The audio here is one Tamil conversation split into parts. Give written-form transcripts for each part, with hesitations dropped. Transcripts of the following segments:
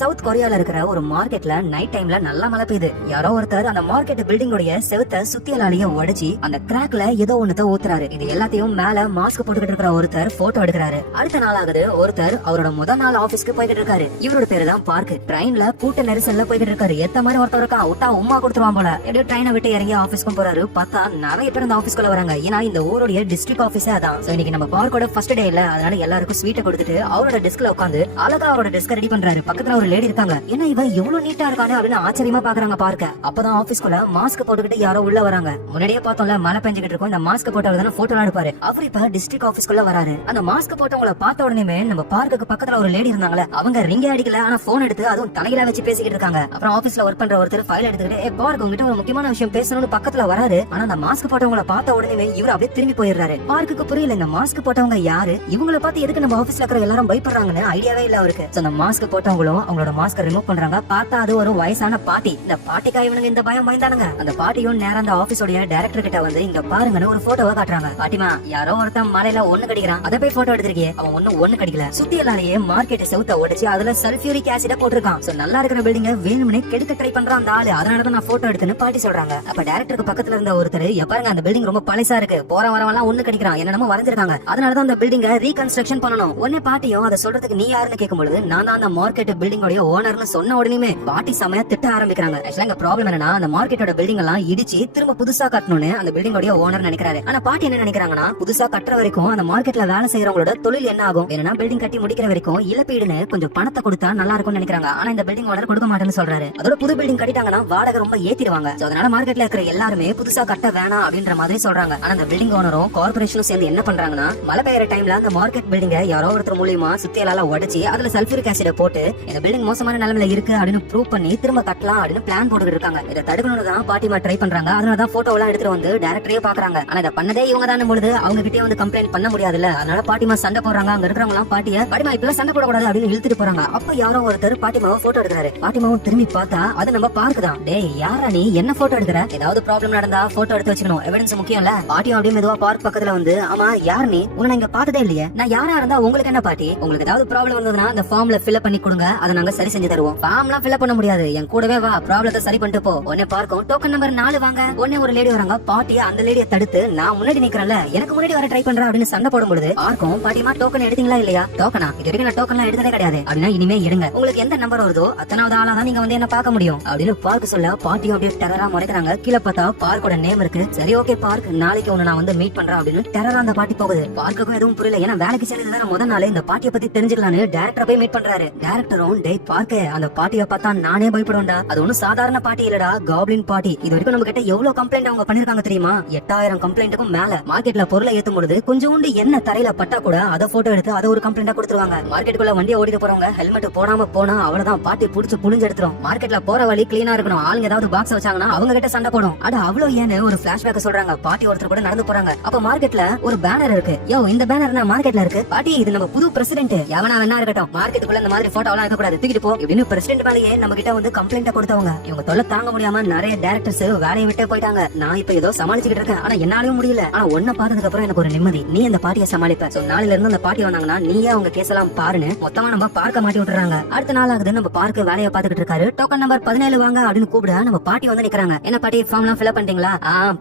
சவுத் கொரியால இருக்கிற ஒரு மார்க்கெட்ல நைட் டைம்ல நல்லா மழை பெய்யுது. யாரோ ஒருத்தர் அந்த மார்க்கெட் பில்டிங் உடைய செவுத்த சுத்தியலாலேயே உடைச்சி அந்த கிராக்ல ஏதோ ஒண்ணுத்த ஊத்துறாரு. இது எல்லாத்தையும் மேல மாஸ்க் போட்டுக்கிட்டு இருக்கிற ஒருத்தர் போட்டோ எடுக்கிறாரு. அடுத்த நாள் ஆகுது, ஒருத்தர் அவரோட முதல் நாள் ஆபீஸ்க்கு போய்கிட்டு இருக்காரு. இவரோட பேரு தான் பார்க். ட்ரெயின்ல கூட்ட நெரிசல்ல போய்கிட்டு இருக்காரு. எத்த மாதிரி ஒருத்தர் இருக்கா, விட்டா உமா கொடுத்துருவான் போல. எப்படியோ ட்ரெயினை விட்டு இறங்கி ஆபீஸ்க்கும் போறாரு. பார்த்தா நிறைய பேர் அந்த ஆபீஸ்க்குள்ள வராங்க. ஏன்னா இந்த ஊருடைய டிஸ்ட்ரிக்ட் ஆபீஸே அதான். இன்னைக்கு நம்ம பார்க்கோட ஃபர்ஸ்ட் டே இல்ல, அதனால எல்லாருக்கும் ஸ்வீட்டை கொடுத்துட்டு அவரோட டெஸ்க்ல உட்காந்து அழகா அவரோட டெஸ்க் ரெடி பண்றாரு. பக்கத்துல ஒரு லேடி இருக்காங்க. என்ன இவன் இவ்வளவு நீட்டா இருக்கானு அப்படின்னு ஆச்சரியமா பாக்குறாங்க பார்க்க. அப்பதான் ஆபீஸ்க்குள்ள மாஸ்க் போட்டுக்கிட்டு யாரோ உள்ள வராங்க. முன்னாடியே பார்த்தோம்ல மழை பெஞ்சுக்கிட்டு இருக்கும். இந்த மாஸ்க் போட்டவர் தானே போட்டோ எடுப்பாரு. அவர் இப்ப டிஸ்ட்ரிக்ட் ஆபீஸ்க்குள்ள வராரு. அந்த மாஸ்க் போட்டவங்களை பார்த்த உடனே நம்ம பார்க்குக்கு பக்கத்துல ஒரு லேடி இருந்தாங்களே, அவங்க ரிங்க அடிக்கல, ஆனா போன் எடுத்து அதுவும் தலையில வச்சு பேசிக்கிட்டு இருக்காங்க. அப்புறம் ஆபீஸ்ல ஒர்க் பண்ற ஒருத்தர் ஃபைல் எடுத்துக்கிட்டு பார்க் உங்ககிட்ட ஒரு முக்கியமான விஷயம் பேசணும்னு பக்கத்துல வராரு. ஆனா அந்த மாஸ்க் போட்டவங்களை பார்த்த உடனே இவர் அப்படியே திரும்பி போயிடுறாரு. பார்க்குக்கு புரியல இந்த மாஸ்க் போட்டவங்க யாரு, இவங்கள பார்த்து எதுக்கு நம்ம ஆபீஸ்ல இருக்கிற எல்லாரும் பயப்படுறாங்கன்னு ஐடியாவே இல்ல அவருக்கு. அந்த மாஸ்க் போட்டவங்களும் அவங்களோட மாஸ்க் ரிமூவ் பண்றாங்க. பார்த்தா அது ஒரு வயசான பாட்டி. இந்த பாட்டிக்கா இவனுங்க இந்த பயம் பயந்தானுங்க. அந்த பாட்டியும் நேரா அந்த ஆபீஸோட டைரக்டர் கிட்ட வந்து இங்க பாருங்கன்னு ஒரு போட்டோவை காட்டுறாங்க. பாட்டிமா, யாரோ ஒருத்தன் மலையில ஒண்ணு கடிக்கிறான், அதை போய் போட்டோ எடுத்திருக்கே, அவன் ஒண்ணு கடிக்கல, சுத்தி எல்லாரையே மார்க்கெட் செவுத்த உடைச்சு அதுல சல்பியூரிக் ஆசிட போட்டிருக்கான். சோ நல்லா இருக்கிற பில்டிங்க வேணும்னே கெடுக்க ட்ரை பண்றான் அந்த ஆளு, அதனாலதான் நான் போட்டோ எடுத்துன்னு பாட்டி சொல்றாங்க. அப்ப டைரக்டருக்கு பக்கத்துல இருந்த ஒருத்தர், பாருங்க அந்த பில்டிங் ரொம்ப பழசா இருக்கு, போற வரவெல்லாம் ஒண்ணு கடிக்கிறான், என்னென்னமோ வரைஞ்சிருக்காங்க, அதனாலதான் அந்த பில்டிங்க ரீகன்ஸ்ட்ரக்ஷன் பண்ணணும். உடனே பாட்டியும் அதை சொல்றதுக்கு நீ யாருன்னு கேட்கும்போது நான் தான் அந்த மார்க்கெட் பில்டிங் உடைய ஓனர்னு சொன்ன உடனே பாட்டி சமய திட்ட ஆரம்பிக்கிறாங்க. ஆக்சுவலா ப்ராப்ளம் என்னன்னா, அந்த மார்க்கெட்டோட பில்டிங் எல்லாம் இடிச்சு திரும்ப புதுசா கட்டணும்னு அந்த பில்டிங் உடைய ஓனர் நினைக்கிறாரு. ஆனா பாட்டி என்ன நினைக்கிறாங்கன்னா, புதுசா கட்டுற வரைக்கும் அந்த மார்க்கெட்ல வேலை செய்யறவங்களோட தொழில் என்ன ஆகும், என்னன்னா பில்டிங் கட்டி முடிக்கிற வரைக்கும் இழப்பீடுன்னு கொஞ்சம் பணத்தை கொடுத்தா நல்லா இருக்கும்னு நினைக்கிறாங்க. ஆனா இந்த பில்டிங் ஓனர் கொடுக்க மாட்டேன்னு சொல்றாரு. அதோட புது பில்டிங் கட்டிட்டாங்கன்னா வாடகை ரொம்ப ஏத்திடுவாங்க. அதனால மார்க்கெட்ல இருக்கிற எல்லாருமே புதுசா கட்ட வேணாம் அப்படின்ற மாதிரி சொல்றாங்க. ஆனா அந்த பில்டிங் ஓனரும் கார்பரேஷனும் சேர்ந்து என்ன பண்றாங்கன்னா, மழை பெய்யற டைம்ல அந்த மார்க்கெட் பில்டிங்க யாரோ ஒருத்தர் மூலியமா சுத்தியலால உடைச்சு அதுல சல்பியூரிக் ஆசிட போட்டு இந்த பில்டிங் மோசமான நிலைமையில இருக்கு அப்படின்னு ப்ரூவ் பண்ணி திரும்ப கட்டலாம் அப்படின்னு பிளான் போட்டுட்டு இருக்காங்க. இதை தடுக்கணும்னு தான் பாட்டிமா ட்ரை பண்றாங்க. அதனாலதான் போட்டோ எல்லாம் எடுத்துட்டு வந்து டைரக்டரே பாக்குறாங்க. ஆனா இதை பண்ணதே இவங்க தானே பொழுது அவங்க கிட்டே வந்து கம்ப்ளைண்ட் பண்ண முடியாதுல்ல. அதனால பாட்டிமா சண்டை போடுறாங்க. அங்க இருக்கிறவங்க எல்லாம் பாட்டியா பாட்டிமா இப்ப சண்டை போடக்கூடாது அப்படின்னு இழுத்துட்டு போறாங்க. அப்ப யாரோ ஒருத்தர் பாட்டிமாவை போட்டோ எடுக்கிறாரு. பாட்டிமாவும் திரும்பி பார்த்தா அது நம்ம பார்க் தான். டேய் யாரா நீ, என்ன போட்டோ எடுக்கிற, ஏதாவது ப்ராப்ளம் நடந்தா போட்டோ எடுத்து வச்சுக்கணும், எவிடன்ஸ் முக்கியம் இல்ல. பாட்டியும் அப்படியே மெதுவா பார்க் பக்கத்துல வந்து, ஆமா யார் நீ, உன்னை இங்க பார்த்ததே இல்லையே, நான் யாரா இருந்தா உங்களுக்கு என்ன பாட்டி, உங்களுக்கு ஏதாவது ப்ராப்ளம் வந்ததுன்னா அந்த ஃபார்ம்ல ஃபில் பண்ணி கொடுங்க, அதை நாங்க சரி செஞ்சு தருவோம். ஃபார்ம்லாம் ஃபில் பண்ண முடியாது, என் கூடவே வா, ப்ராப்ளத்தை சரி பண்ணிட்டு போ. உடனே பார்க்கும் டோக்கன் நம்பர் 4 வாங்க. உடனே ஒரு லேடி வராங்க. பாட்டி அந்த லேடியை தடுத்து, நான் முன்னாடி நிக்கிறேன்ல, எனக்கு முன்னாடி வர ட்ரை பண்றேன் அப்படின்னு சண்டை போடும்போது பார்க்கும், பாட்டிமா டோக்கன் எடுத்தீங்களா இல்லையா, டோக்கனா இது வரைக்கும் நான் டோக்கன்லாம் எடுத்ததே கிடையாது அப்படின்னா இனிமே எடுங்க, உங்களுக்கு எந்த நம்பர் வருதோ அத்தனாவது ஆளா தான் நீங்க வந்து என்ன பார்க்க முடியும் அப்படின்னு பார்க்க சொல்ல பாட்டியும் அப்படியே டெரரா முறைக்கிறாங்க. கீழே பார்த்தா பார்க்கோட நேம் இருக்கு. சரி ஓகே பார்க், நாளைக்கு உன்னை நான் வந்து மீட் பண்றேன் அப்படின்னு டெரரா அந்த பாட்டி போகுது. பார்க்குக்கும் எதுவும் புரியல. ஏன்னா வேலைக்கு சேர்ந்ததுதான் முதல் நாள் இந்த பாட்டியை பத்தி தெரிஞ்சுக்கலான்னு டைரக்டர் போய் மீட் பண்றாரு. டைரக்டரும் டே பார்க்க, அந்த பாட்டியை பார்த்தா நானே பயப்படுவேன்டா, அது ஒன்னும் சாதாரண பாட்டி இல்லடா, காப்ளின் பாட்டி. இது வரைக்கும் நம்ம கிட்ட எவ்வளவு கம்ப்ளைண்ட் அவங்க பண்ணிருக்காங்க தெரியுமா, 8000 கம்ப்ளைண்ட்டுக்கும் மேல. மார்க்கெட்ல பொருளை ஏத்தும் பொழுது கொஞ்சோண்டு என்ன தரையில பட்டா கூட அதை போட்டோ எடுத்து அதை ஒரு கம்ப்ளைண்டா கொடுத்துருவாங்க. மார்க்கெட்டுக்குள்ள வண்டியை ஓடிட்டு போறவங்க ஹெல்மெட் போடாம போனா அவ்வளவுதான், பாட்டி புடிச்சு புளிஞ்சு எடுத்துரும். மார்க்கெட்ல போற வழி கிளீனா இருக்கணும், ஆளுங்க ஏதாவது பாக்ஸ் வச்சாங்கன்னா அவங்க கிட்ட சண்டை போடும். அட அவ்வளவு ஏன்னு ஒரு பிளாஷ்பேக் சொல்றாங்க. பாட்டி ஒருத்தர் கூட நடந்து போறாங்க. அப்ப மார்க்கெட்ல ஒரு பேனர் இருக்கு. யோ இந்த பேனர் மார்க்கெட்ல இருக்கு, பாட்டி இது நம்ம புது பிரசிடென்ட், எவனா வேணா இருக்கட்டும், மார்க்கெட்டுக்குள்ள இந்த மாதிரி போட்டோ எல்லாம் இருக்க கூடாது, தூக்கிட்டு போ இப்படின்னு பிரசிடென்ட் மேலேயே நம்ம கிட்ட வந்து கம்ப்ளைண்ட் கொடுத்தவங்க. இவங்க தொல்லை தாங்க முடியாம நிறைய டைரக்டர்ஸ் வேலையை விட்டே போயிட்டாங்க. நான் இப்ப ஏதோ சமாளிச்சுக்கிட்டு இருக்கேன், ஆனா என்னாலயும் முடியல. ஆனா ஒன்ன பார்த்ததுக்கு அப்புறம் எனக்கு ஒரு நிம்மதி, நீ அந்த பாட்டியை சமாளிப்ப. சோ நாளைல இருந்து அந்த பாட்டி வந்தாங்கன்னா நீயே அவங்க கேஸ் எல்லாம் பாருன்னு மொத்தமா நம்ம பார்க்க மாட்டி விட்டுறாங்க. அடுத்த நாள் ஆகுது, நம்ம பார்க்க வேலையை பாத்துக்கிட்டு இருக்காரு. டோக்கன் நம்பர் 17 வாங்க அப்படின்னு கூப்பிட நம்ம பாட்டி வந்து நிக்கிறாங்க. என்ன பாட்டி ஃபார்ம் எல்லாம் ஃபில் பண்ணிட்டீங்களா,